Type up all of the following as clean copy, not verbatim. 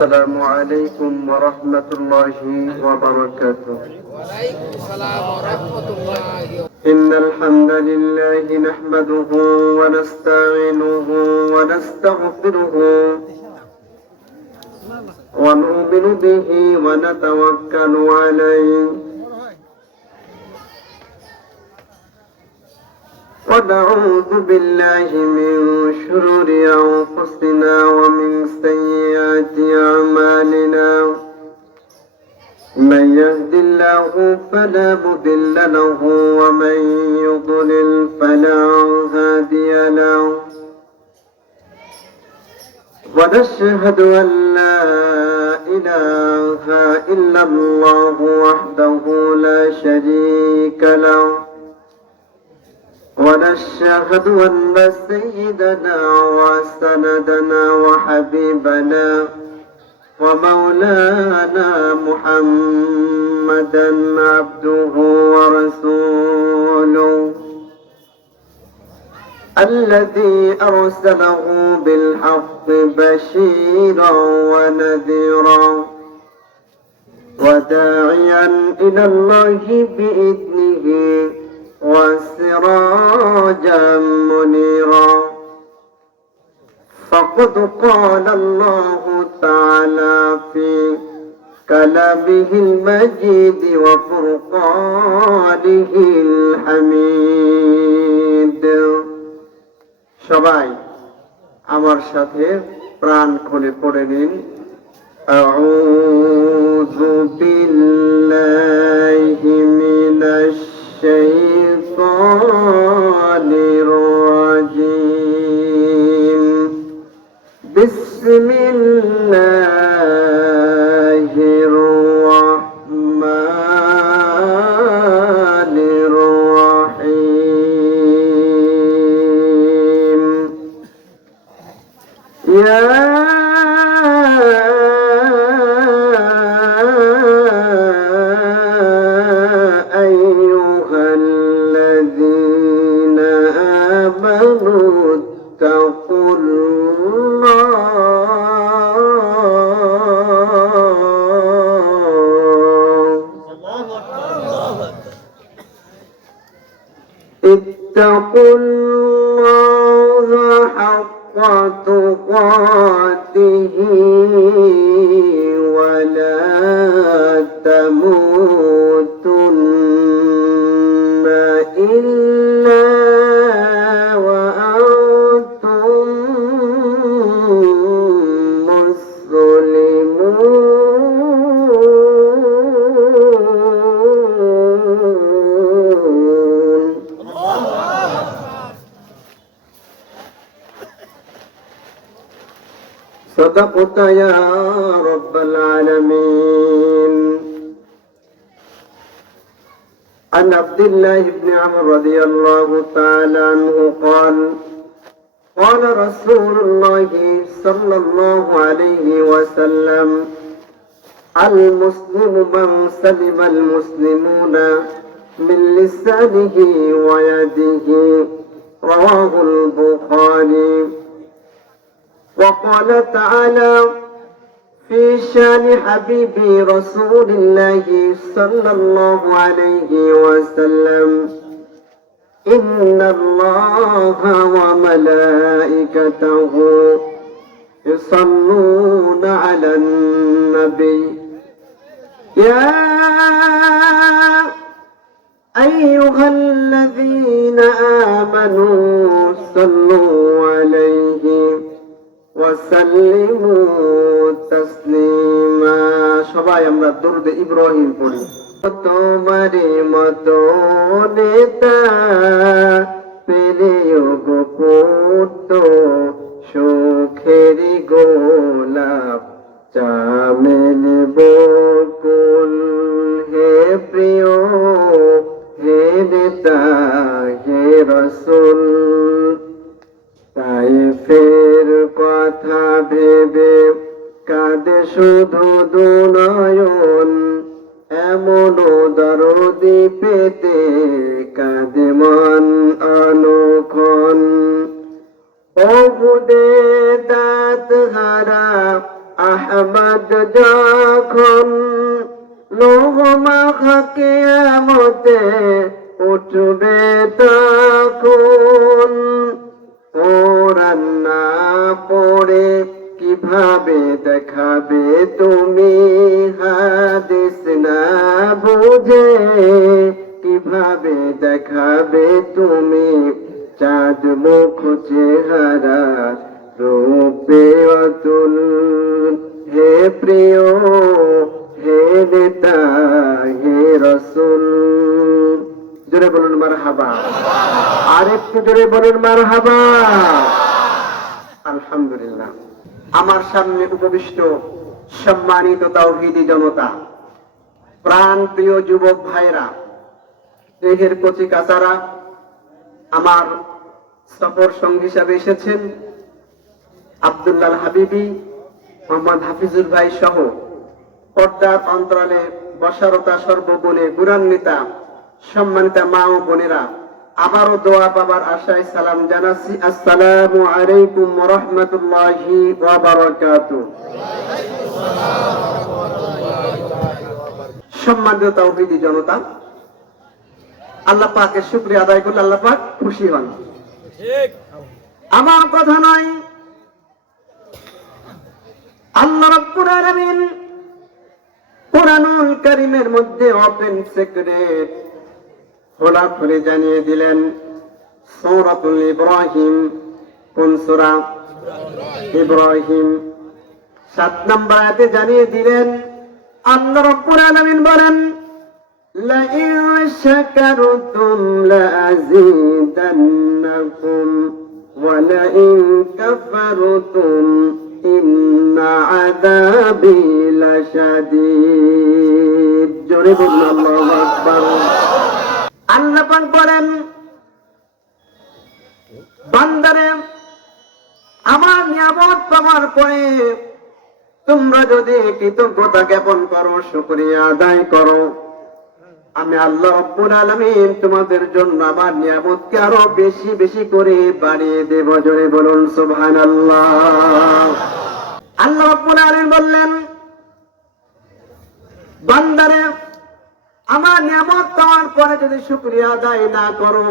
السلام عليكم ورحمة الله وبركاته. وعليكم السلام ورحمة الله. إن الحمد لله نحمده ونستعينه ونستغفره ونؤمن به ونتوكل عليه ونعوذ بالله من شرور أنفسنا ومن سيئات أعمالنا من يهد الله فلا مضل له ومن يضلل فلا هادي له ونشهد أن لا إله إلا الله وحده لا شريك له ونشهد أن سيدنا وسندنا وحبيبنا ومولانا محمدا عبده ورسوله الذي أرسله بالحق بشيرا ونذيرا وداعيا إلى الله بإذنه وسراجا منيرا فقد قال الله تعالى في كلامه المجيد وفرقانه الحميد সবাই আমার সাথে প্রাণ খুলে পড়ে নিন আউযু বিল্লাহি মিনাশ শাইতানির রাজিম বিসমিল্লাহির রহমানির রহিম ইয়া اتقوا الله حق تقاته ولا تموتن إلا وأنتم مسلمون صدقت يا رب العالمين. عن عبد الله بن عمرو رضي الله تعالى عنه قال قال رسول الله صلى الله عليه وسلم المسلم من سلم المسلمون من لسانه ويده رواه البخاري. وقال تعالى في شان حبيبي رسول الله صلى الله عليه وسلم إن الله وملائكته يصلون على النبي يا أيها الذين آمنوا صلوا عليه وسلموا تسليما. সবাই আমরা দরুদ ইব্রাহিম পড়ি। তোমারি মতো নেতা প্রিয় গোপুত সুখেরি গোলাপ চামেল বকুল হে প্রিয় হে নেতা হে রসুল তাইফের কথা ভেবে কাঁদে শুধু দুনয়ন এমন দরদি পেতে কাঁদে মন অনুক্ষণ ওহুদে দাঁত হারা আহমদ যখন লোহ মাখা কিয়ামতে উঠবে তখন কোরআন না পড়ে কিভাবে দেখাবে তুমি হাদিস না বুঝে কিভাবে দেখাবে তুমি চাঁদ মুখ চেহারা রূপে অতুল হে প্রিয় হে নেতা হে রসুল জোরে বলুন মারহাবা আর একটু জোরে বলুন মারহাবা আলহামদুলিল্লাহ আমার সামনে উপবিষ্ট সম্মানিত তাওহীদি জনতা প্রাণ প্রিয় যুবক ভাইরা দেহের কচি কাচারা আমার সফর সঙ্গী হিসাবে এসেছেন আব্দুল্লাহ হাবিবি মোহাম্মদ হাফিজুল ভাই সহ পর্দার অন্তরালে বসারতা সর্বগুণে গুণান্বিতা সম্মানিতা মা ও বোনেরা আবারও দোয়া পাবার আশায় সালাম জানাচ্ছি আসসালামু আলাইকুম ওয়া রাহমাতুল্লাহি ওয়া বারাকাতুহু সম্মানিত তাওহীদি জনতা আল্লাহ পাকের শুকরিয়া আদায় করলে আল্লাহ পাক খুশি হন ঠিক আমার কথা নয় আল্লাহ রাব্বুল আলামিন কুরআনুল কারীমের মধ্যে ওপেন সিক্রেট খোলা খুলে জানিয়ে দিলেন সূরাতুল ইব্রাহিম কোন সূরা ইব্রাহিম 7 নম্বর আয়াতে জানিয়ে দিলেন আল্লাহ রাব্বুল আলামিন বলেন লাইন শাকারতুম লাযীদান্নাকুম ওয়া লাইন কাফারতুম ইন্না আযাবি লাশাদীদ জোরে বলুন আল্লাহু আকবার আল্লাহ পাক বলেন বান্দারে আমার নিয়ামত পাওয়ার পরে তোমরা যদি কৃতজ্ঞতা জ্ঞাপন করো শুকরিয়া আদায় করো আমি আল্লাহ রাব্বুল আলামিন তোমাদের জন্য আমার নিয়ামতকে আরো বেশি বেশি করে বাড়িয়ে দেব জোরে বলুন সুবহানাল্লাহ আল্লাহ রাব্বুল আলামিন বললেন বান্দারে আমার নিয়ামত পাওয়ার পরে যদি শুকরিয়া আদায় না করো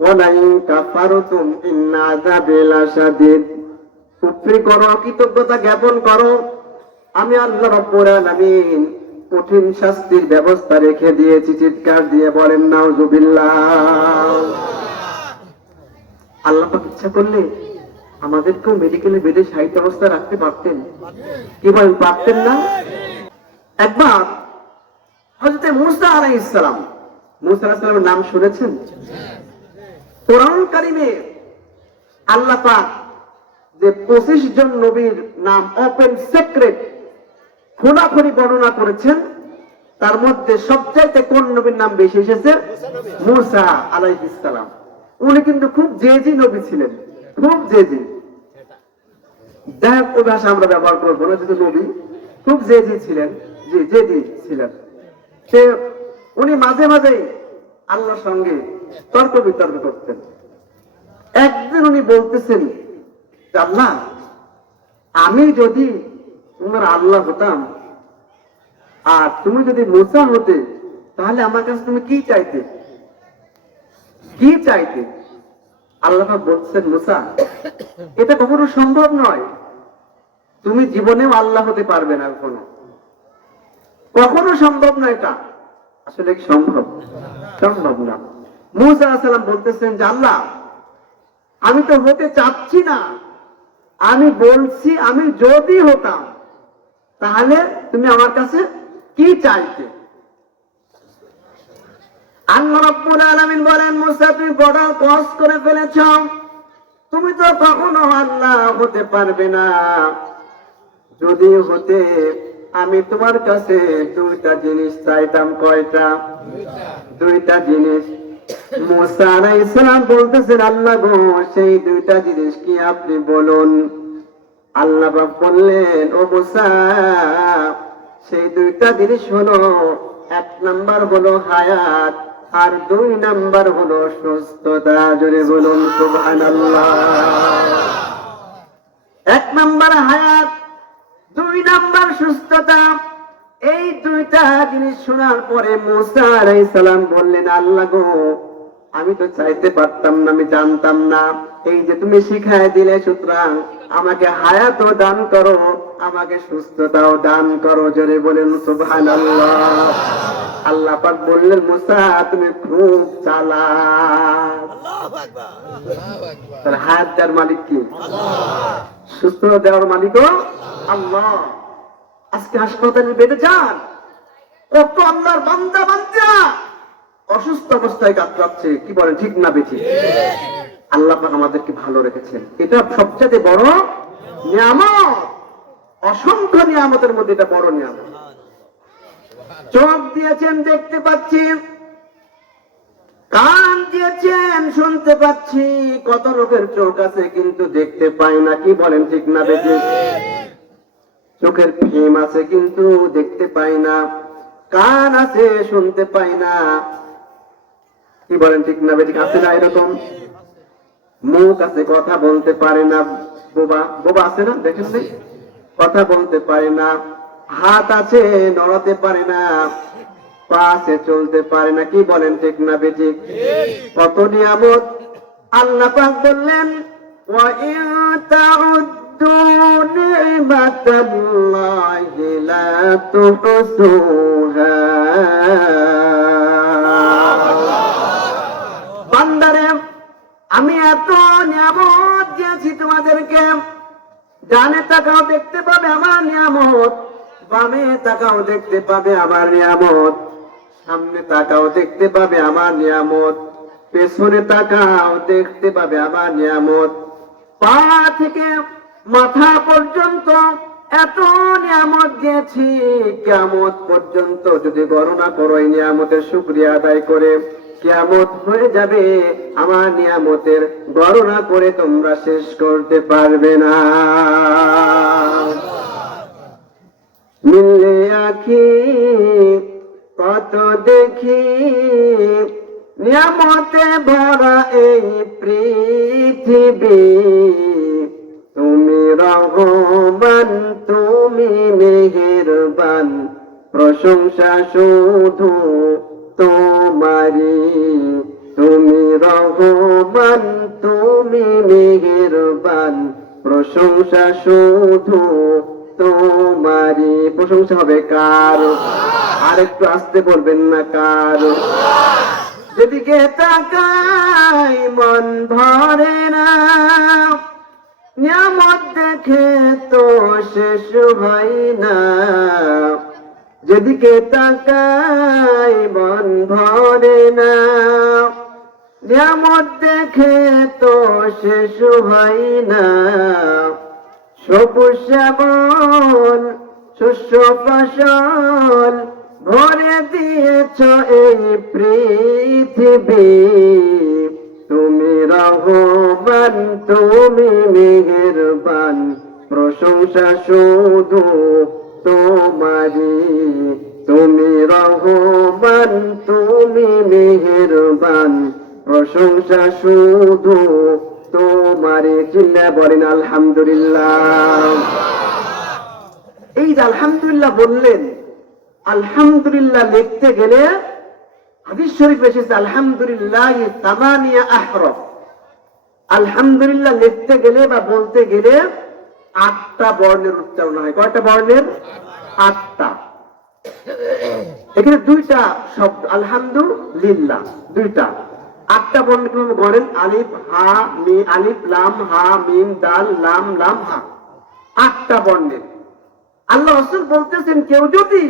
ওয়ালাইন কাফারতুম ইন্না আযাবি লাশাদীদ কুফরি করো কৃতজ্ঞতা জ্ঞাপন করো আমি আল্লাহ রাব্বুল আলামিন কঠিন শাস্তির ব্যবস্থা রেখে দিয়েছি চিৎকার দিয়ে বলেন নাউজুবিল্লাহ আল্লাহ পাক ইচ্ছা করলে আমাদেরকেও মেডিকেলে বেডে শায়িত অবস্থা রাখতে পারতেন কি বলেন পারতেন না একবার হযরত মুসা আলাইহিস সালাম মুসা আলাইহিস সালামের নাম শুনেছেন কোরআন কারীমে আল্লাহ পাক যে 25 জন নবীর নাম ওপেন সিক্রেট খোলাখুলি বর্ণনা করেছেন তার মধ্যে সবচাইতে কোন নবীর নাম বেশি এসেছে মুসা আলাইহিস সালাম উনি কিন্তু খুব জেদি নবী ছিলেন খুব জেদি ওই ভাষা আমরা ব্যবহার করবো না যেহেতু নবী খুব জেদি ছিলেন জেদি ছিলেন সে উনি মাঝে মাঝে আল্লাহর সঙ্গে তর্ক বিতর্ক করতেন একদিন উনি বলতেছেন যে আল্লাহ আমি যদি তোমার আল্লাহ হতাম আর তুমি যদি মুসা হতে তাহলে আমার কাছে তুমি কি চাইতে আল্লাহ বলছেন মুসা এটা কখনো সম্ভব নয় তুমি জীবনেও আল্লাহ হতে পারবে না কখনো সম্ভব না এটা আসলে কি সম্ভব না মুসা আলাইহিস সালাম বলতেছেন যে আল্লাহ আমি তো হতে চাচ্ছি না আমি বলছি আমি যদি হতাম তাহলে তুমি আমার কাছে কি চাইতে আল্লাহ রাব্বুল আলামিন বলেন মুসা তুমি বড় কস করে ফেলেছ তুমি তো কখনো আল্লাহ হতে পারবে না যদি হতে আমি তোমার কাছে দুইটা জিনিস চাইতাম কয়টা দুইটা জিনিস মুসা আলাইহিস সালাম বলতেছেন আল্লাহ গো সেই দুইটা জিনিস কি আপনি বলুন আল্লাহ পাক বললেন ও মুসা সেই দুইটা জিনিস হলো 1 নাম্বার হলো হায়াত আর 2 নাম্বার হলো সুস্থতা জোরে বলুন সুবহানাল্লাহ 1 নাম্বার হায়াত দুই নাম্বার সুস্থতা। এই দুইটা জিনিস শোনার পরে মুসা আলাইহিস সালাম বললেন, আল্লাহ গো, আমি তো চাইতে পারতাম না, আমি জানতাম না, এই যে তুমি শিখায় দিলে, সুতরাং আমাকে হায়াতও দান করো, আমাকে সুস্থতাও দান করো। জোরে বলেন সুবহানাল্লাহ। আল্লাহ পাক বললেন, মুসা তুমি খুব চালাক। তাহলে হায়াত দেওয়ার মালিক কি? সুস্থতা দেওয়ার মালিকও আল্লাহ। আজকে হাসপাতালে বেডে যান, কত আল্লাহর বান্দা বান্দা অসুস্থ অবস্থায় কাতরাচ্ছে, কি বলেন, ঠিক না বেঠিক? আল্লাহ পাক আমাদেরকে ভালো রেখেছেন, এটা সবচেয়ে বড় নিয়ামত। অসংখ্য নিয়ামতের মধ্যে এটা বড় নিয়ামত। চোখ দিয়েছেন, দেখতে পাচ্ছি, কান দিয়েছেন, শুনতে পাচ্ছি। কত লোকের চোখ আছে কিন্তু দেখতে পায় না, কি বলেন, ঠিক না বেঠিক? চোখের ফিম আছে কিন্তু দেখতে পাই না, কান আছে শুনতে পাই না, কি বলেন, ঠিক না বেঠিক? আছে না এরকম? মুখ আছে কথা বলতে পারে না, বোবা বোবা আছে না, দেখেন নাই? কথা বলতে পারে না। হাত আছে নড়াতে পারে না, পা আছে চলতে পারে না, কি বলেন, ঠিক না বেঠিক? কত নিয়ামত। আল্লাহ পাক বললেন, ওয়া ইন তাউদ্দু নি'মাতাল্লাহি লা তুহসুহা। বান্দারে, আমি এত নিয়ামত দিয়েছি তোমাদেরকে, ডানে তাকাও দেখতে পাবে আমার নিয়ামত, বামে তাকাও দেখতে পাবে আমার নিয়ামত, সামনে তাকাও দেখতে পাবে আমার নিয়ামত, পেছনে তাকাও দেখতে পাবে আমার নিয়ামত। পা থেকে মাথা পর্যন্ত এত নিয়ামত দিয়েছি, কিয়ামত পর্যন্ত যদি গণনা করো এই নিয়ামতের শুকরিয়া আদায় করে, কিয়ামত হয়ে যাবে, আমার নিয়ামতের গণনা করে তোমরা শেষ করতে পারবে না। মিললে আখি কত দেখি, নিয়ামতে ভরা এই পৃথিবী, তুমি রহমান, তুমি মেহেরবান, প্রশংসা শুধু তোমারি। তুমি রহমান, তুমি মেহেরবান, প্রশংসা শুধু তোমারি। প্রশংসা হবে কার? আর একটু আসতে বলবেন না, কার? যেদিকে তাকাই মন ভরে না, নিয়ামত দেখে তো শেষ হয় না। যেদিকে তাকাই মন ভরে না, নিয়ামত দেখে তো শেষ হয় না। সবুজ শ্যামল শস্য ফসল ভরে দিয়েছ এই পৃথিবী, তুমি রহমান, তুমি মেহেরবান, প্রশংসা শুধু তোমারি। তুমি রহমান, তুমি মেহেরবান, প্রশংসা শুধু তোমারি। চিল্লা বলেন আলহামদুলিল্লাহ। এই যে আলহামদুলিল্লাহ বললেন, আলহামদুলিল্লাহ লিখতে গেলে হাদিস শরীফ এসেছে আলহামদুলিল্লাহ তামানিয়া আহরফ। আলহামদুলিল্লাহ লিখতে গেলে বা বলতে গেলে 8টা বর্ণের উচ্চারণ হয়। কয়টা বর্ণের? 8টা। এখানে 2টা শব্দ আলহামদুলিল্লাহ, 2টা। 8টা বর্ণ কিভাবে করেন? আলিফ হা মি, আলিফ লাম হা মিম দাল লাম লাম হা, 8টা বর্ণের। আল্লাহ রাসূল বলতেছেন, কেউ যদি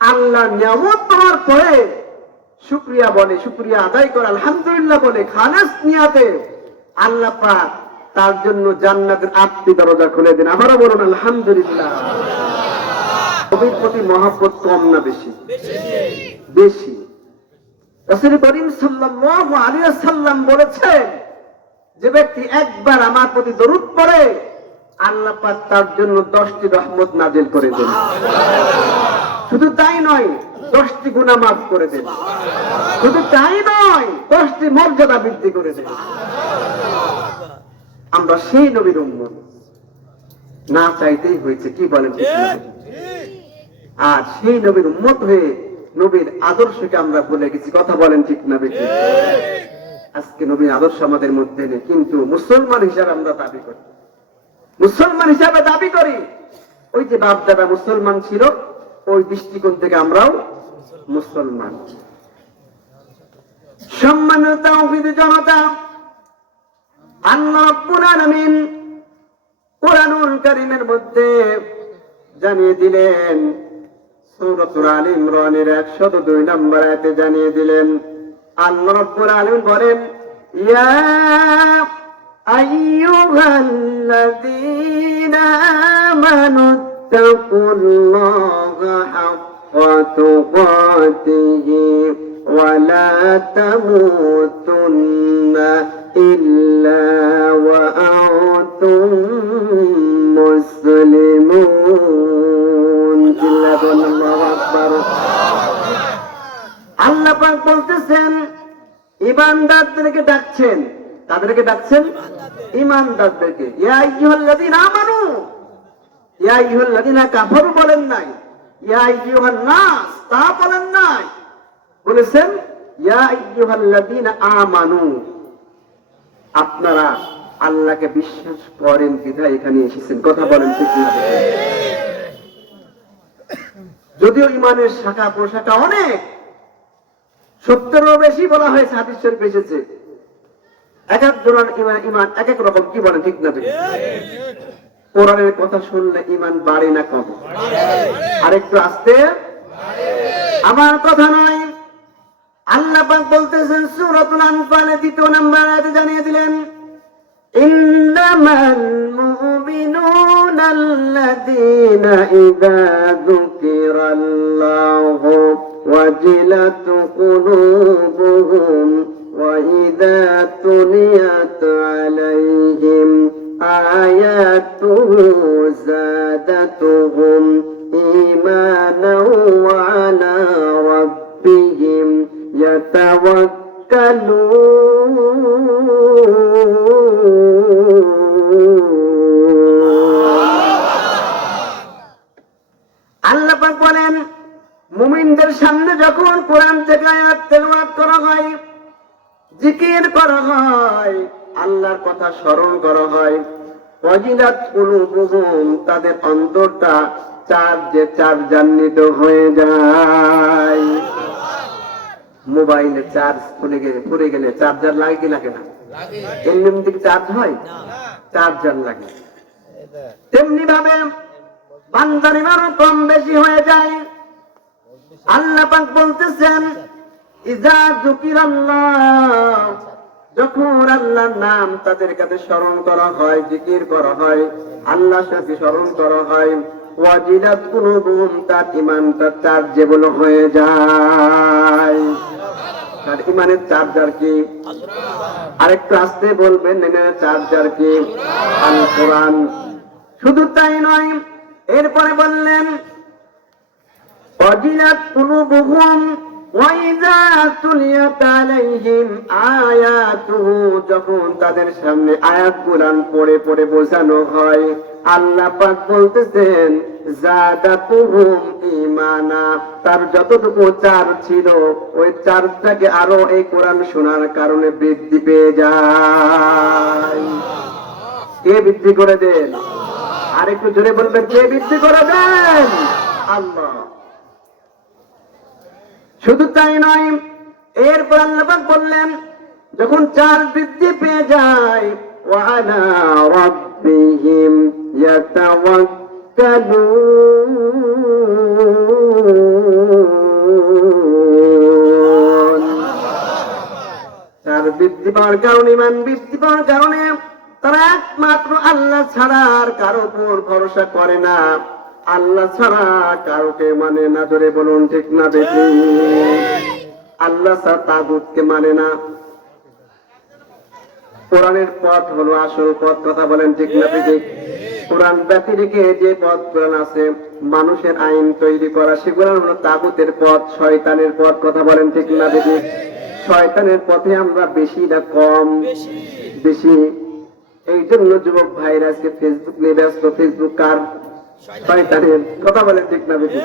আল্লাহ নিয়ামত পাওয়ার পরে শুকরিয়া বলে, শুকরিয়া আদায় করে, আলহামদুলিল্লাহ বলে খালেস নিয়াতে, আল্লাহ পাক তার জন্য জান্নাতের 8টি দরজা খুলে দেন। আমারও বলুন আলহামদুলিল্লাহ। নবীর প্রতি মহব্বত কম না বেশি? বেশি। রাসূল করিম সাল্লাল্লাহু আলাইহি ওয়াসাল্লাম বলেছেন, যে ব্যক্তি একবার আমার প্রতি দরুদ পড়ে, আল্লাহ পাক তার জন্য 10টি রহমত নাজিল করে দেন। শুধু তাই নয়, 10টি গুনাহ মাফ করে দেন। শুধু তাই নয়, 10টি মর্যাদা বৃদ্ধি করে দেন। আমরা সেই নবীর উম্মত। না চাইতেই হয়েছে, কি বলেন ঠিক না? আর সেই নবীর উম্মত হয়ে নবীর আদর্শকে আমরা ভুলে গেছি, কথা বলেন ঠিক না বেশি? আজকে নবীর আদর্শ আমাদের মধ্যে নেই, কিন্তু মুসলমান হিসাবে আমরা দাবি করি, মুসলমান হিসাবে দাবি করি। ওই যে বাপ দাদা মুসলমান ছিল, ওই দৃষ্টিকোণ থেকে আমরাও মুসলমান। সম্মানিত তাওহীদি জনতা, আল্লাহ রাব্বুল আলামিন কোরআনুল কারীমের মধ্যে জানিয়ে দিলেন, সূরাতুল আল ইমরানের 102 নম্বর আয়াতে জানিয়ে দিলেন, আল্লাহ রাব্বুল আলামিন বলেন, ইয়া আইয়ুহাল্লাযীনা আমানু তাকুল্লাহা হাক্কা তুকাতিহি ওয়া লা তামুতুন্না ইল্লা ওয়া আনতুম মুসলিমুন। আল্লাহু আকবার। আল্লাহ পাক বলতেছেন, ঈমানদারদেরকে ডাকছেন। তাদেরকে ডাকছেন? ঈমানদারদেরকে। ইয়া আইয়ুহাল্লাযীনা আমানু, ইয়া আইয়ুহাল্লাযীনা কাফারু বলেন নাই, ইয়া আইয়ুহান নাস তা বলেন নাই, বলেছেন ইয়া আইয়ুহাল্লাযীনা আমানু। আপনারা আল্লাহকে বিশ্বাস করেন বিধায় এখানে এসেছেন, কথা বলেন ঠিক না? যদিও ঈমানের শাখা প্রশাখা অনেক, 70-এরও বেশি বলা হয়েছে, হাদিস শরীফে এসেছে। এক একজনের ঈমান এক এক রকম, কি বলেন ঠিক না? কোরআনের কথা শুনলে ঈমান বাড়ে না কমে? আরেকটু আস্তে, আমার কথা নয়। আল্লাহ পাক বলতেছেন সূরাতুল আনফালে 2 নম্বর আয়াতে জানিয়ে দিলেন, ইন্নামাল মুমিনুনা আল্লাযীনা ইযা যুকিরাল্লাহু ওয়াজিলাত কুলুবুহুম ওয়া ইযা তুলিয়াত আলাইহিম আয়াতুহু যাদাতুহুম ঈমানাও ওয়া আলা রাব্বিহিম আল্লাহ পাক বলেন, মুমিনদের সামনে যখন কোরআন থেকে আয়াত তেলাওয়াত করা হয়, জিকির করা হয়, আল্লাহর কথা স্মরণ করা হয়, ওয়াজিলাত কুলুবুহুম তাদের অন্তরটা চার্জান্বিত হয়ে যায়। মোবাইলে চার্জ পড়ে গেলে চার্জার লাগে কি লাগে না? এমনি চার্জ হয়, চার্জার লাগে। তেমনি ভাবে বান্দার ঈমানও কম বেশি হয়ে যায়। আল্লাহ পাক বলতেছেন, ইযা যুকিরাল্লাহ, যখন আল্লাহর নাম তাদের কাছে স্মরণ করা হয়, জিকির করা হয়, আল্লাহর সাথে স্মরণ করা হয়, ওয়াজিলাত কুলুবুহুম তার ঈমানটা চার্জেবল হয়ে যায়। তার ঈমানের চার্জার কি? আরেকটু আস্তে বলবেন, চার্জার কি? আল কোরআন। শুধু তাই নয়, এরপরে বললেন ওয়াজিলাত কুলুবুহুম ওয়া ইযা তুলিয়াত আলাইহিম আয়াতুহু, যখন তাদের সামনে আয়াত কুরআন পড়ে পড়ে বোঝানো হয়, আল্লাহ পাক বলতেছেন যাদাতুহুম ঈমানা, তার যতটুকু চার্জ ছিল ওই চার্জটাকে আরো এই কোরআন শোনার কারণে বৃদ্ধি পেয়ে যায়। কে বৃদ্ধি করে দেন? আরেকটু জোরে বলবেন, কে বৃদ্ধি করে দেন? আল্লাহ। শুধু তাই নয়, এরপর আল্লাহ পাক বললেন, যখন চার্জ বৃদ্ধি পেয়ে যায়, ওয়া আলা রাব্বিহিম ইয়াতাওয়াক্কালুন। চার্জ বৃদ্ধি পাওয়ার কারণে, ঈমান বৃদ্ধি পাওয়ার কারণে তারা একমাত্র আল্লাহ ছাড়া আর কারো উপর ভরসা করে না, আল্লাহ ছাড়া কাউকে মানে না। ধরে বলুন ঠিক না বেশি? আল্লাহ ছাড়া তাগুতকে মানে না। কোরআনের পথ হলো আসল পথ, কথা বলেন ঠিক না বেশি? কোরআন ব্যতি রেখে যে পথ কোরআন আছে, মানুষের আইন তৈরি করা, সেগুলো হলো তাগুতের পথ, শয়তানের পথ, কথা বলেন ঠিক না বেশি? শয়তানের পথে আমরা বেশি না কম? বেশি। এই জন্য যুবক ভাইরা আজকে ফেসবুক নিয়ে ব্যস্ত। ফেসবুক কার? শয়তানের। কথা বলেন ঠিক না বেশি?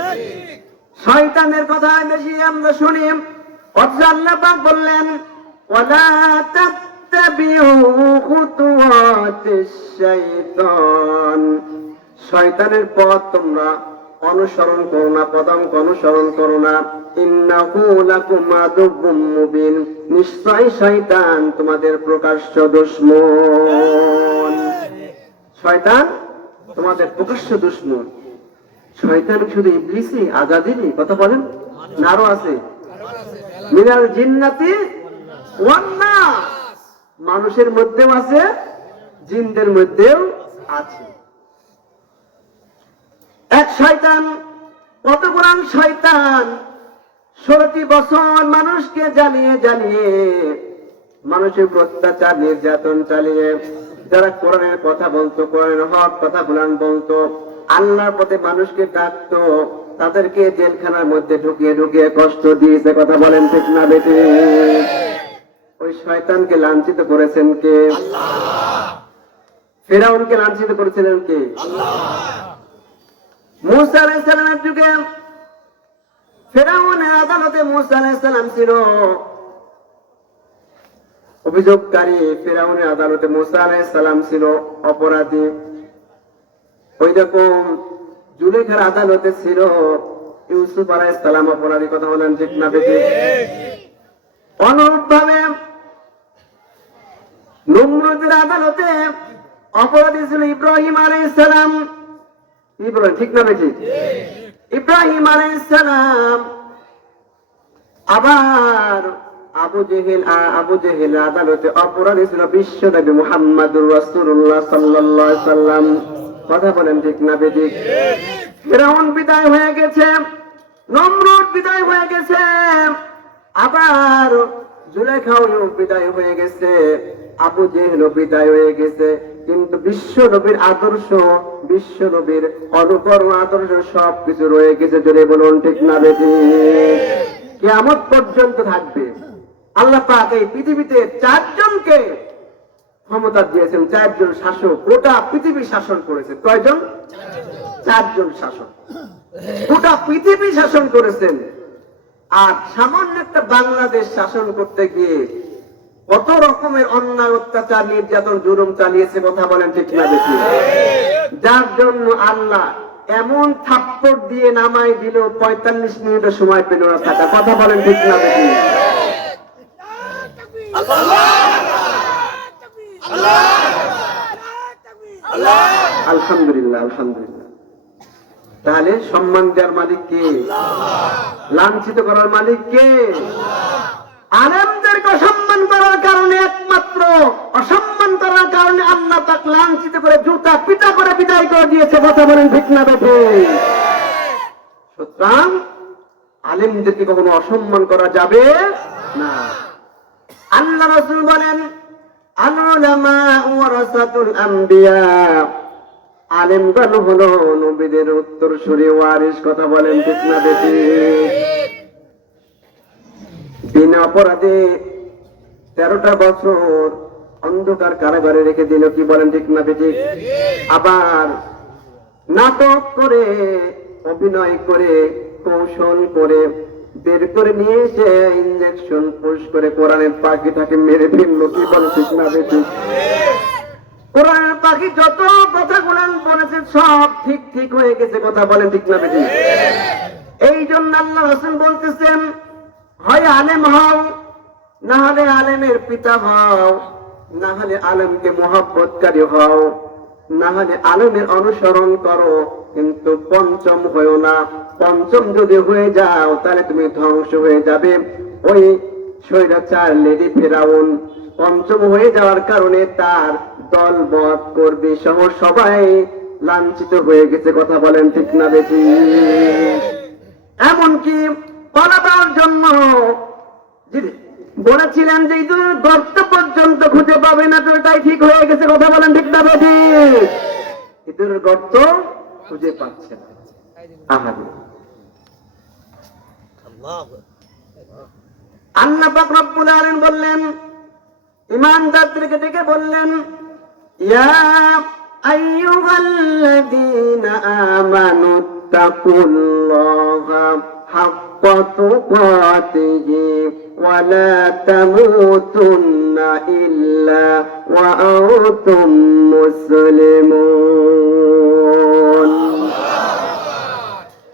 শয়তানের কথা বেশি আমরা শুনি। অথচ আল্লাহ পাক বললেন ওয়ালা তাত্তাবিউ খুতুওয়াতিশ শাইতান, শয়তানের পথ তোমরা অনুসরণ করো না, পদাঙ্ক অনুসরণ করো না। ইন্নাহু লাকুম আদুউম মুবিন, নিশ্চয় শয়তান তোমাদের প্রকাশ্য দুশমন। শয়তান তোমাদের প্রকাশ্য দুশমন। শয়তান শুধু ইবলিসই, আজাদিরই কথা বলেন না, আরো আছে। মিনাল জিন্নাতি ওয়ান নাস, মানুষের মধ্যেও আছে, জিনদের মধ্যেও আছে। এক শয়তান, কত কোরআন শয়তান 16টি বছর মানুষকে জ্বালিয়ে জ্বালিয়ে, মানুষের উপর অত্যাচার নির্যাতন চালিয়ে, যারা কোরআনের কথা বলতো, কোরআনের হক কথা কোরআন বলতো, আল্লাহর পথে মানুষকে ডাকতো, তাদেরকে জেলখানার মধ্যে ঢুকিয়ে ঢুকিয়ে কষ্ট দিয়েছে। কথা বলেন ঠিক না বেটি? ওই শয়তানকে লাঞ্ছিত করেছেন কে? ফিরআউনকে লাঞ্ছিত করেছিলেন কে? মূসা আলাইহিস সালামের যুগে ফিরআউনের আদালতে মূসা আলাইহিস সালাম ছিল অভিযোগকারী, ফিরআউনের আদালতে মূসা আলাইহিস সালাম ছিল অপরাধী। ওই রকম জুলেখার আদালতে ছিল ইউসুফ আলাইহিস সালাম অপরাধী। কথা বলেন ঠিক না বেঠিক? অনুরূপ ভাবে নমরুদের আদালতে অপরাধী ছিল ইব্রাহিম আলাইহিস সালাম। ইব্রাহিম, ঠিক না বেঠিক? ইব্রাহিম আলাইহিস সালাম। আবার আবু জেহেল আদালতে অপরাধী ছিল বিশ্ব নবী মুহাম্মদুর রাসূলুল্লাহ সাল্লাল্লাহু আলাইহি সাল্লাম। কথা বলেন ঠিক না বেঠিক? ফিরআউন বিদায় হয়ে গেছে, নমরুদ বিদায় হয়ে গেছে, আবার জুলেখাও বিদায় হয়ে গেছে, আবু জেহেল বিদায় হয়ে গেছে, কিন্তু বিশ্ব নবীর আদর্শ, বিশ্ব নবীর অনুকরণ আদর্শ সবকিছু রয়ে গেছে। জোরে বলুন ঠিক না বেঠিক? কিয়ামত পর্যন্ত থাকবে। আল্লাহ পাক এই পৃথিবীতে 4 জনকে ক্ষমতা দিয়েছেন, 4 জন শাসক গোটা পৃথিবী শাসন করেছে। কয়জন? 4 জন শাসক গোটা পৃথিবী শাসন করেছেন। আর সামান্য একটা বাংলাদেশ শাসন করতে গিয়ে কত রকমের অন্যায়, অত্যাচার, নির্যাতন, জুলুম চালিয়েছে। কথা বলেন ঠিক না বেশি? যার জন্য আল্লাহ এমন থাপ্পড় দিয়ে নামাই দিল 45 মিনিটের সময় পেল না থাকা। কথা বলেন ঠিক না বেশি? আলহামদুলিল্লাহ, আলহামদুলিল্লাহ। তাহলে সম্মান দেওয়ার মালিক কে? লাঞ্ছিত করার মালিক কে? আলেমদেরকে অসম্মান করার কারণে, একমাত্র অসম্মান করার কারণে আল্লাহ পাক লাঞ্ছিত করে জুতা পিটা করে বিদায় করে দিয়েছে। কথা বলেন ঠিক না বেঠিক? সুতরাং আলেমদেরকে কখনো অসম্মান করা যাবে না। আল্লাহ রাসূল বলেন আল উলামা ওয়ারাসাতুল আম্বিয়া, আলেমগণ হলো নবীদের উত্তরসূরি ওয়ারিস। কথা বলেন ঠিক না বেঠিক? বিনা অপরাধে 13টা বছর অন্ধকার কারাগারে রেখে দিল। কি বলেন ঠিক না বেঠিক? আবার নাটক করে, অভিনয় করে, কৌশল করে বের করে নিয়ে এসে ইঞ্জেকশন পুশ করে কোরআনের পাখিটাকে মেরে ফেললো। কি বলেন ঠিক না বেঠিক? কোরআনের পাখি যত কথা কোরআন বলেছে সব ঠিক ঠিক হয়ে গেছে। কথা বলেন ঠিক না বেঠিক? এই জন্য আল্লাহ রাসূল বলতেছেন, হয় আলেম হও, না হলে আলেমের পিতা হও, না হলে আলেমকে মহব্বতকারী হও, না হলে আলেমের অনুসরণ করো, কিন্তু পঞ্চম হয়েও না। পঞ্চম যদি হয়ে যাও তাহলে তুমি ধ্বংস হয়ে যাবে। ওই স্বৈরাচার লেডি ফিরআউন পঞ্চম হয়ে যাওয়ার কারণে তার দলবৎ কর্মী সহ সবাই লাঞ্ছিত হয়ে গেছে। কথা বলেন ঠিক না বেঠিক? এমনকি পালাবার জন্য বলেছিলেন যে ইঁদুরের গর্ত পর্যন্ত খুঁজে পাবে না, তো এটাই ঠিক হয়ে গেছে। কথা বলেন ঠিক না বেঠিক? ইঁদুরের গর্ত খুঁজে পাচ্ছে না। আল্লাহ পাক রব্বুল আলামিন বললেন, ঈমানদারদেরকে ডেকে বললেন, ইয়া আইয়ুহাল্লাযীনা আমানু তাকুল্লাহা হাক্কা তুকাতিহি ওয়া লা তামুতুন্না ইল্লা ওয়া আনতুম মুসলিমুন।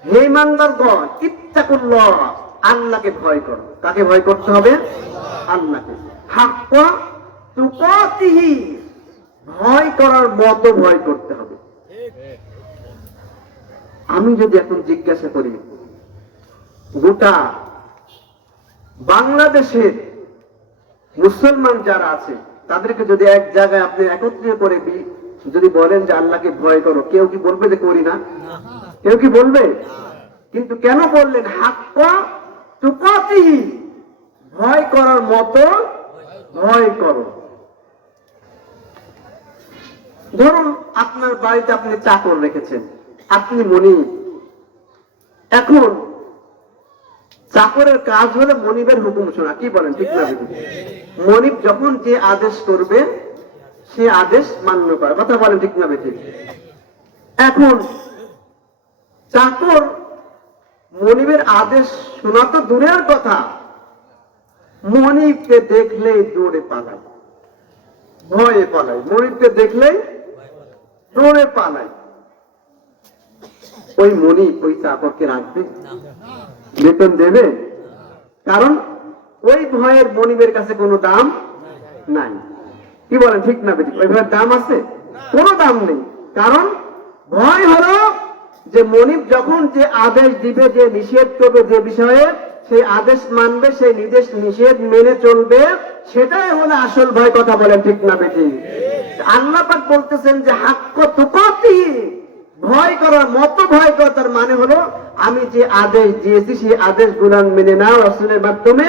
হে ইমানদারগণ, ইত্তাকুল্লাহ, আল্লাহকে ভয় করো। কাকে ভয় করতে হবে? আল্লাহকে। হাক্কা তুকাতিহি, ভয় করার মতো ভয় করতে হবে। আমি যদি এখন জিজ্ঞাসা করি, গোটা বাংলাদেশের মুসলমান যারা আছে তাদেরকে যদি এক জায়গায় আপনি একত্রিত করে যদি বলেন যে আল্লাহকে ভয় করো, কেউ কি বলবে যে করি না? কেউ কি বলবে? কিন্তু কেন বললেন হাক্কা তুকাতিহি, ভয় করার মতো ভয় করো। ধরুন আপনার বাড়িতে আপনি চাকর রেখেছেন, আপনি মনিব। এখন চাকরের কাজ হলো মনিবের হুকুম শোনা। কি বলেন, ঠিক না? মনিব যখন যে আদেশ করবে সে আদেশ মান্য করা। কথা বলেন, ঠিক না? ঠিক। এখন চাকর মনিবের আদেশ শোনা তো দূরের কথা, মনিবকে দেখলেই দৌড়ে পালায়, ভয়ে পালায়। মনিবকে দেখলেই দৌড়ে পালায়। ওই মনিব ওই চাকরকে রাখবে? বেতন দেবে? কারণ ওই ভয়ের মনিবের কাছে কোনো দাম নাই। কি বলেন, ঠিক না? ওই ভয়ের দাম আছে? কোনো দাম নেই। কারণ ভয় হলো যে মনিব যখন যে আদেশ দিবে, যে নিষেধ করবে যে বিষয়ে, সেই আদেশ মানবে, সেই নির্দেশ নিষেধ মেনে চলবে, সেটাই হলো আসল ভয়। কথা বলেন, ঠিক না? বেটি আল্লাহ পাক বলতেছেন যে হাক্কা তুকাতিহি, ভয় করার মতো ভয় করা। তার মানে হলো আমি যে আদেশ দিয়েছি সেই আদেশ গুলো মেনে নাও রাসূলের মাধ্যমে,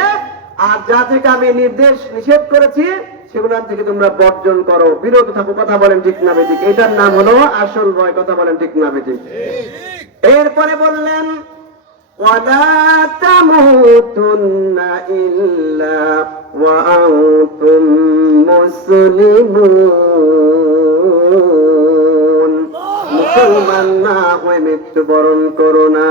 আর যা থেকে আমি নির্দেশ নিষেধ করেছি সেগুলো থেকে তোমরা বর্জন করো, বিরত থাকো। কথা বলেন, ঠিক না? বেটি এটার নাম হলো আসল ভয়। কথা বলেন, ঠিক না? বেটি এরপরে বললেন ওয়ালা তামুতুন্না ইল্লা ওয়া আনতুম মুসলিমুন, মুসলমান না হয়ে মৃত্যুবরণ করো না।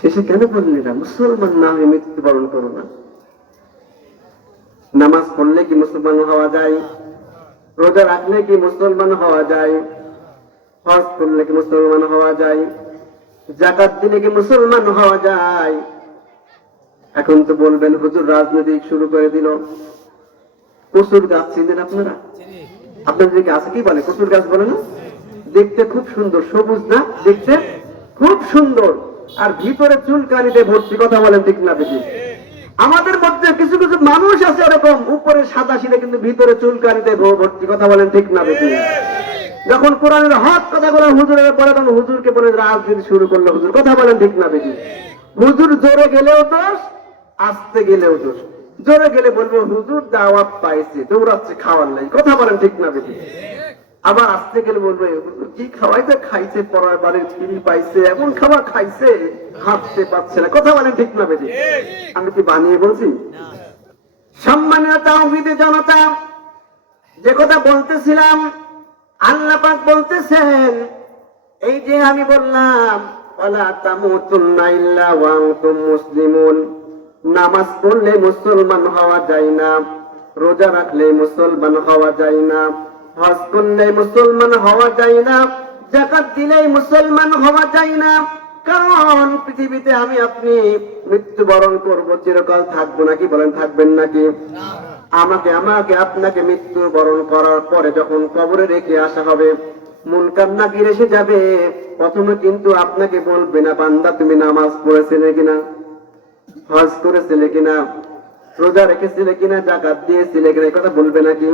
শেষে কেন বললেন না মুসলমান না হয়ে মৃত্যুবরণ করো না? নামাজ পড়লে কি মুসলমান হওয়া যায়? রোজা রাখলে কি মুসলমান হওয়া যায়? হজ করলে কি মুসলমান হওয়া যায়? যাকাত দিলে কি মুসলমান হওয়া যায়? এখন তো বলবেন হুজুর রাজনীতি শুরু করে দিল। কচুর গাছ চিনেন আপনারা? আপনাদের গাছে কি বলে? কচুর গাছ বলে না? দেখতে খুব সুন্দর, সবুজ না? দেখতে খুব সুন্দর, আর ভিতরে চুলকানিতে ভর্তি। কথা বলেন, ঠিক না? বেশি আমাদের মধ্যে কিছু কিছু মানুষ আছে এরকম, উপরে সাদা সিধে কিন্তু ভিতরে চুলকানিতে ভর্তি। কথা বলেন, ঠিক না? বেশি যখন কোরআনের হক কথা বলে হুজুরের পরে, তখন হুজুরকে বলে রাজনীতি শুরু করলো হুজুর। কথা বলেন, ঠিক না? বেশি হুজুর জোরে গেলেও দোষ, আসতে গেলেও দোষ। জোরে গেলে বলবো হুজুর দাওয়াত পাইছে, দৌড়াচ্ছে খাওয়ার নাই। কথা বলেন, ঠিক না? বেশি আবার আসতে গেলে বলবো হুজুর কি খাওয়াইতে খাইছে, পড়ার বাড়ির ফিরি পাইছে, এমন খাবার খাইছে হাঁটতে পারছে না। কথা বলেন, ঠিক না? বেশি আমি কি বানিয়ে বলছি? সম্মানীয় তাওহীদের জনতা, যে কথা বলতেছিলাম, আল্লাহ পাক বলতেছেন এই যে আমি বললাম ওয়ালা তামুতুন্না ইল্লা ওয়া আনতুম মুসলিমুন, নামাজ পড়লে মুসলমান হওয়া যায় না, রোজা রাখলে মুসলমান হওয়া যায় না, হজ করলে মুসলমান হওয়া যায় না, যাকাত দিলে মুসলমান হওয়া যায় না। কারণ পৃথিবীতে আমি আপনি মৃত্যুবরণ করবো, চিরকাল থাকবো নাকি? বলেন, থাকবেন নাকি? আমাকে আপনাকে মৃত্যুবরণ করার পরে যখন কবরে রেখে আসা হবে, মুনকার নাকির এসে যাবে। প্রথমে কিন্তু আপনাকে বলবে না বান্দা তুমি নামাজ পড়েছিলে কিনা, হজ করেছিলে কিনা, রোজা রেখেছিলে কিনা, যাকাত দিয়েছিলে কিনা, এই কথা বলবে নাকি?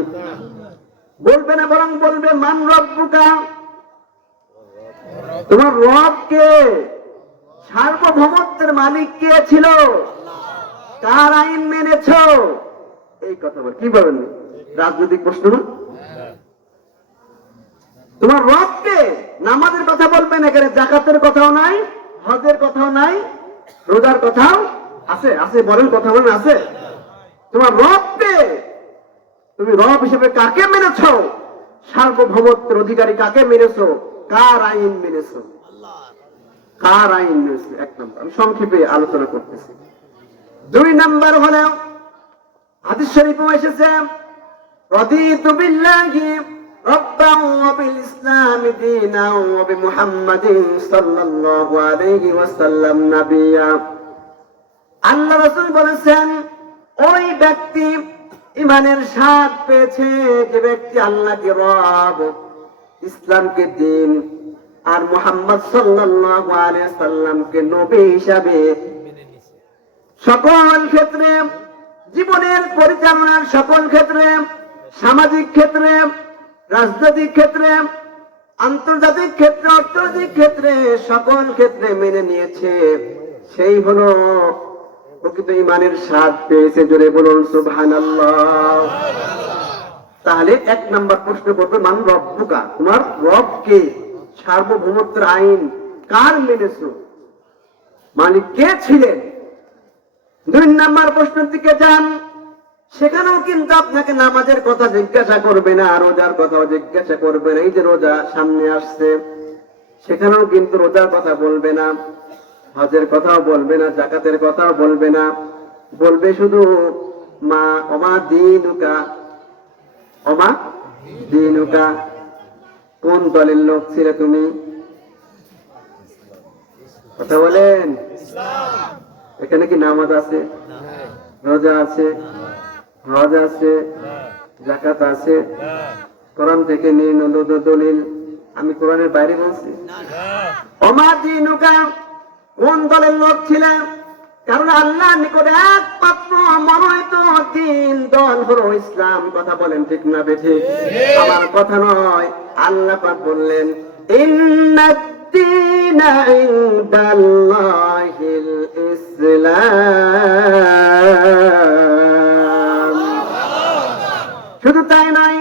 বলবে না, বরং বলবে মান রব্বুকা, তোমার রব কে? সার্বভৌমত্বের মালিক কে ছিল? কার আইন মেনেছ? এই কথা বল। কি বলেন? রাজনৈতিক প্রশ্ন না? তোমার রব কে? নামাজের কথা বলবেন, এখানে যাকাতের কথাও নাই, হজের কথাও নাই, রোজার কথাও আছে? আছে বলেন, কথা বলেন, আছে? তোমার রব কে? তুমি রব হিসেবে কাকে মেনেছো? সার্বভৌমত্বের অধিকারী কাকে মেনেছো? কার আইন মেনেছো? কার আইন মেনেছো? এক নম্বর, আমি সংক্ষেপে আলোচনা করতেছি। দুই নম্বর হলো হাদিস শরীফে এসেছে, রাদিতু বিল্লাহি রাব্বান ওয়া বিল ইসলামি দীনান ওয়া বিমুহাম্মাদিন সাল্লাল্লাহু আলাইহি ওয়াসাল্লাম নাবিয়্যা। আল্লাহ রাসূল বলেছেন, ওই ব্যক্তি ঈমানের স্বাদ পেয়েছে যে ব্যক্তি আল্লাহকে রব, ইসলামকে দ্বীন আর মুহাম্মদ সাল্লাল্লাহু আলাইহি ওয়াসাল্লামকে নবী হিসাবে সকল ক্ষেত্রে, জীবনের পরিচালনার সকল ক্ষেত্রে, সামাজিক ক্ষেত্রে, রাজনৈতিক ক্ষেত্রে, আন্তর্জাতিক ক্ষেত্রে, অর্থনৈতিক ক্ষেত্রে, সকল ক্ষেত্রে মেনে নিয়েছে। সেই হলো প্রকৃত ঈমানের স্বাদ পেয়েছে। জোরে বলুন সুবহানাল্লাহ। তাহলে এক নাম্বার প্রশ্ন করবে, মান রব্বুকা, তোমার রব কে? সার্বভৌমত্বের আইন কার মেনেছো? মালিক কে ছিলেন? দুই নাম্বার প্রশ্নের দিকে যান, সেখানেও কিন্তু আপনাকে নামাজের কথা জিজ্ঞাসা করবে না, রোজার কথাও জিজ্ঞাসা করবে না। এই যে রোজা সামনে আসছে, সেখানেও কিন্তু রোজার কথা বলবে না, হজের কথাও বলবে না, যাকাতের কথাও বলবে না। বলবে শুধু মা ওমা দীনুকা, ওমা দীনুকা, কোন দলের লোক ছিলে তুমি? কথা বলেন। এখানে কি নামাজ আছে, রোজা আছে, হজ আছে, যাকাত আছে? কোরআন থেকে নিয়ে দলিল? আমি কোরআনের বাইরে বলছি? ওমা দীনুকা, কোন দলের লোক ছিলেন? কারণ আল্লাহর নিকটে একমাত্র মনোনীত দিন দল হলো ইসলাম। কথা বলেন ঠিক না বেঠিক? আমার কথা নয়, আল্লাহ পাক বললেন, ইন্নাদ-দীনা ইনদাল্লাহিল ইসলাম। শুধু তাই নয়,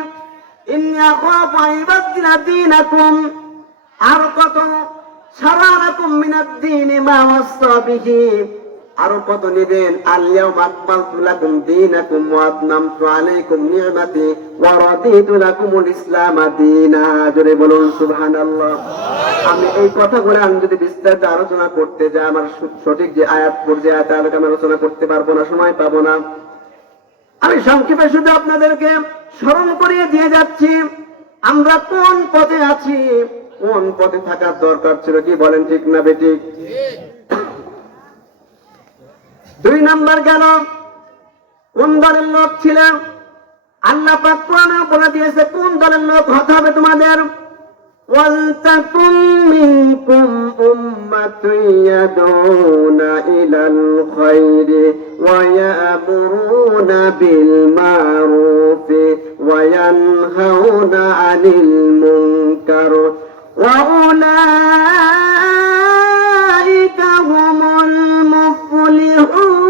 ইন্নী আখাফু আন ইউবাদদিলা দীনাকুম, আর কত, শারা'আকুম মিনাদ-দীনি মা ওয়াসা বিহি, আরো কত নেবেন, আল-ইয়াওমা আকমালতু লাকুম দীনাকুম ওয়া আতমামতু আলাইকুম নি'মাতি ওয়া রাদিতু লাকুমুল ইসলামা দীনা। জোরে বলুন সুবহানাল্লাহ। আমি এই কথাগুলো আমি যদি বিস্তারিত আলোচনা করতে যাই, আমার সঠিক যে আয়াত পর্যায়ে আয়াত আমি আলোচনা করতে পারবো না, সময় পাবো না। আমি সংক্ষেপে শুধু আপনাদেরকে স্মরণ করিয়ে দিয়ে যাচ্ছি আমরা কোন পথে আছি, কোন পথে থাকার দরকার ছিল। কি বলেন ঠিক না বেঠিক? দুই নাম্বার গেল, কোন দলের লোক ছিল? আল্লাহ পাক কোরআনে বলে দিয়েছে কোন দলের লোক হতে হবে তোমাদের। ওয়ালতাকুম মিনকুম উম্মাতুন ইয়াদউনা ইলাল খায়রি ওয়া ইয়া'মুরুনা বিল মা'রুফি ওয়া ইয়ানহাউনা আনিল মুনকার ওয়া উলাইকা হুমুল মুফলিহুন।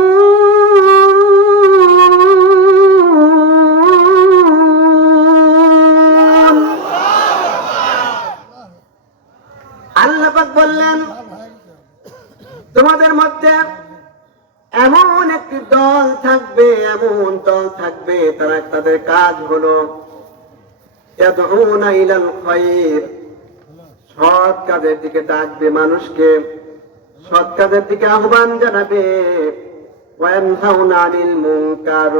আল্লাহ পাক বললেন, তোমাদের মধ্যে এমন একটি দল থাকবে, এমন দল থাকবে, তারা তাদের কাজ হলো ইয়াদউনা ইলাল খায়র, সৎ কাজের দিকে ডাকবে, মানুষকে সৎ কাজের দিকে আহ্বান জানাবে। ওয়া ইয়ানহাউনা আনিল মুনকার,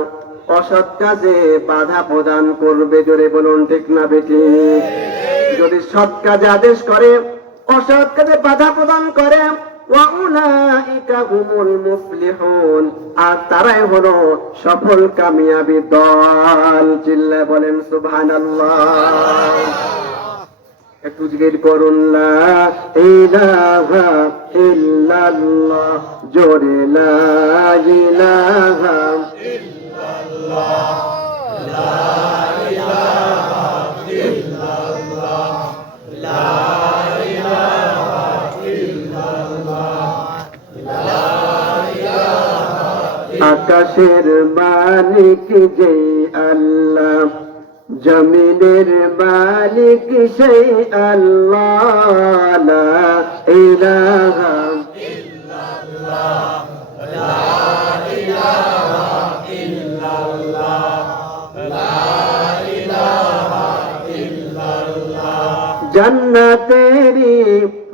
অসৎ কাজে বাধা প্রদান করবে। জোরে বলুন ঠিক না বেঠিক? যদি সৎ কাজে আদেশ করে, অসৎ কাজে বাধা প্রদান করে, ওয়া উলাইকা হুমুল মুফলিহুন, আর তারাই হলো সফল কামিয়াবি দল। চিল্লায়ে বলেন সুবহানাল্লাহ। একটু জিকির করুন, লা ইলাহা ইল্লাল্লাহ, জোরে লা ইলাহা ইল্লাল্লাহ, লা ইলাহা ইল্লাল্লাহ, লা ইলাহা ইল্লাল্লাহ, লা ইলাহা। আকাশের মালিক যেই আল্লাহ, জমিনের মালিক সেই আল্লাহ, লা ইলাহা ইল্লাল্লাহ, লা ইলাহা ইল্লাল্লাহ, লা जन्नतेरी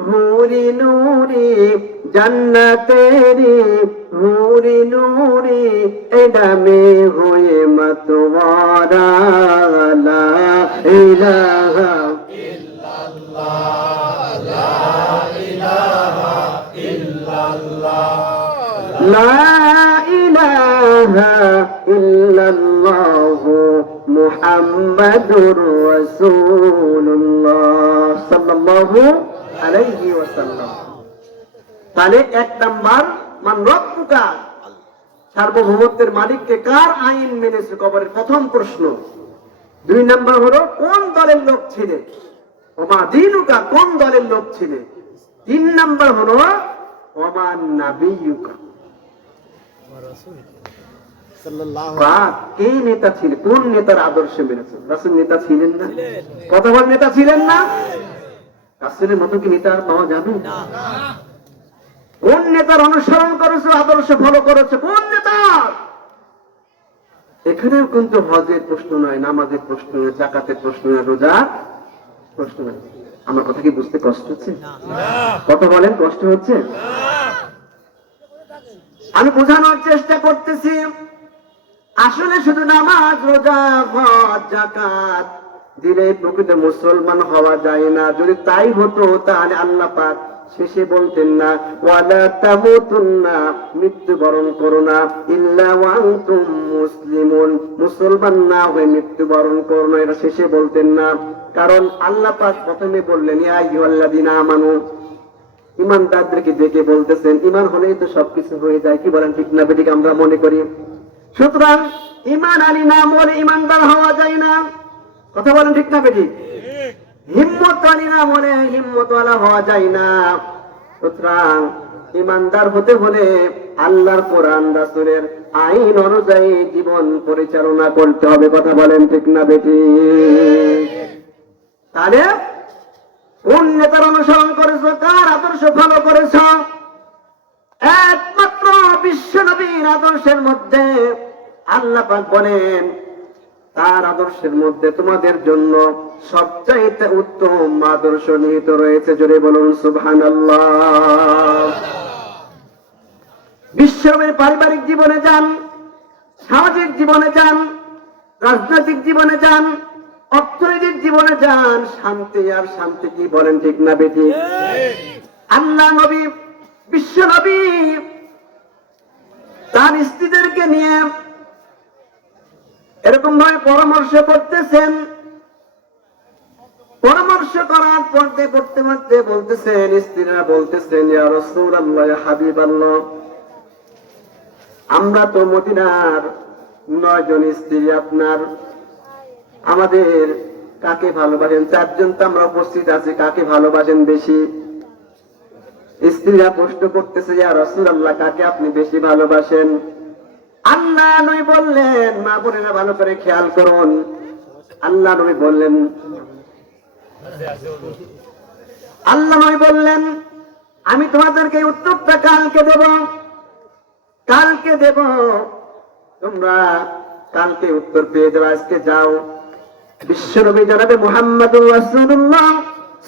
हूरी नूरी जन्नतेरी हूरी नूरी एडमे हुए मतवारा ला इलाहा لا إله إلا الله محمد رسول الله صلى الله عليه وسلم তাহলে এক নাম্বার মান রব্বুকা সার্বভৌমত্বের মালিককে কার আইন মেনেছে কবরের প্রথম প্রশ্ন। দুই নাম্বার হলো কোন দলের লোক ছিলে, ওমা দিনুকা কোন দলের লোক ছিলে। তিন নাম্বার হলো ওমা নাবিয়ুকা কে নেতা ছিলেন, কোন নেতার আদর্শে মেনেছেন। রাসূল নেতা ছিলেন না, কথা বল নেতা ছিলেন না। রাসূলের মতো কি নেতা আর পাওয়া যাবে? কোন নেতার অনুসরণ করেছো, আদর্শ ফলো করেছো, কোন নেতার। এখানেও কিন্তু হজের প্রশ্ন নয়, নামাজের প্রশ্ন নয়, জাকাতের প্রশ্ন নয়, রোজার প্রশ্ন নয়। আমার কথা কি বুঝতে কষ্ট হচ্ছে? কথা বলেন, কষ্ট হচ্ছে? আমি বোঝানোর চেষ্টা করতেছি আসলে শুধু নামাজ রোজা হজ জাকাত দিলে প্রকৃত মুসলমান হওয়া যায় না। যদি তাই হতো তাহলে আল্লাহ পাক শেষে বলতেন না ওয়ালা তামুতুন্না মৃত্যুবরণ করো না ইল্লা ওয়া আনতুম মুসলিমুন, মুসলমান না হয়ে মৃত্যুবরণ করো না, এটা শেষে বলতেন না। কারণ আল্লাহ পাক প্রথমে বললেন ইয়া আইয়ুহাল্লাযীনা আমানু, ইমানদারদেরকে ডেকে বলতেছেন ইমান হলেই তো সবকিছু হয়ে যায়। কি বলেন, ঠিক না বেঠিক আমরা মনে করি। সুতরাং ইমান আনি না বলে ইমানদার হওয়া যায় না, কথা বলেন ঠিক না বেঠিক। হিম্মত আনি না বলে হিম্মতওয়ালা হওয়া যায় না। সুতরাং ইমানদার হতে হলে আল্লাহর কোরআন রাসূলের আইন অনুযায়ী জীবন পরিচালনা করতে হবে, কথা বলেন ঠিক না বেঠিক। তাহলে কোন নেতার অনুসরণ করেছো, কার আদর্শ ফলো করেছো? একমাত্র বিশ্ব নবীর আদর্শের মধ্যে আল্লাহ পাক বলেন তার আদর্শের মধ্যে তোমাদের জন্য সবচাইতে উত্তম আদর্শ নিহিত রয়েছে। জোরে বলুন সুবহানাল্লাহ। বিশ্ব নবীর পারিবারিক জীবনে যান, সামাজিক জীবনে যান, রাজনৈতিক জীবনে যান, অর্থনৈতিক জীবনে যান, শান্তি আর শান্তি কি বলেন ঠিক না বেঠিক। আল্লাহ নবী বিশ্ব নবী তার স্ত্রীদেরকে নিয়ে এরকম ভাবে পরামর্শ করতেছেন। পরামর্শ করার পড়তে পড়তে পড়তে বলতেছেন, স্ত্রীরা বলতেছেন ইয়া রাসূলুল্লাহ ইয়া হাবিবাল্লাহ, আমরা তো মদিনার 9 জন স্ত্রী আপনার, আমাদের কাকে ভালোবাসেন? 4 জন তো আমরা উপস্থিত আছি, কাকে ভালোবাসেন বেশি? স্ত্রীরা প্রশ্ন করতেছে ইয়া রাসূলুল্লাহ কাকে আপনি বেশি ভালোবাসেন? আল্লাহ নবী বললেন, মা বোনেরা ভালো করে খেয়াল করুন, আল্লাহ নবী বললেন আমি তোমাদেরকে উত্তরটা কালকে দেব, তোমরা কালকে উত্তর পেয়ে যাবে, আজকে যাও। বিশ্বনবী জনাবে মুহাম্মদুর রাসূলুল্লাহ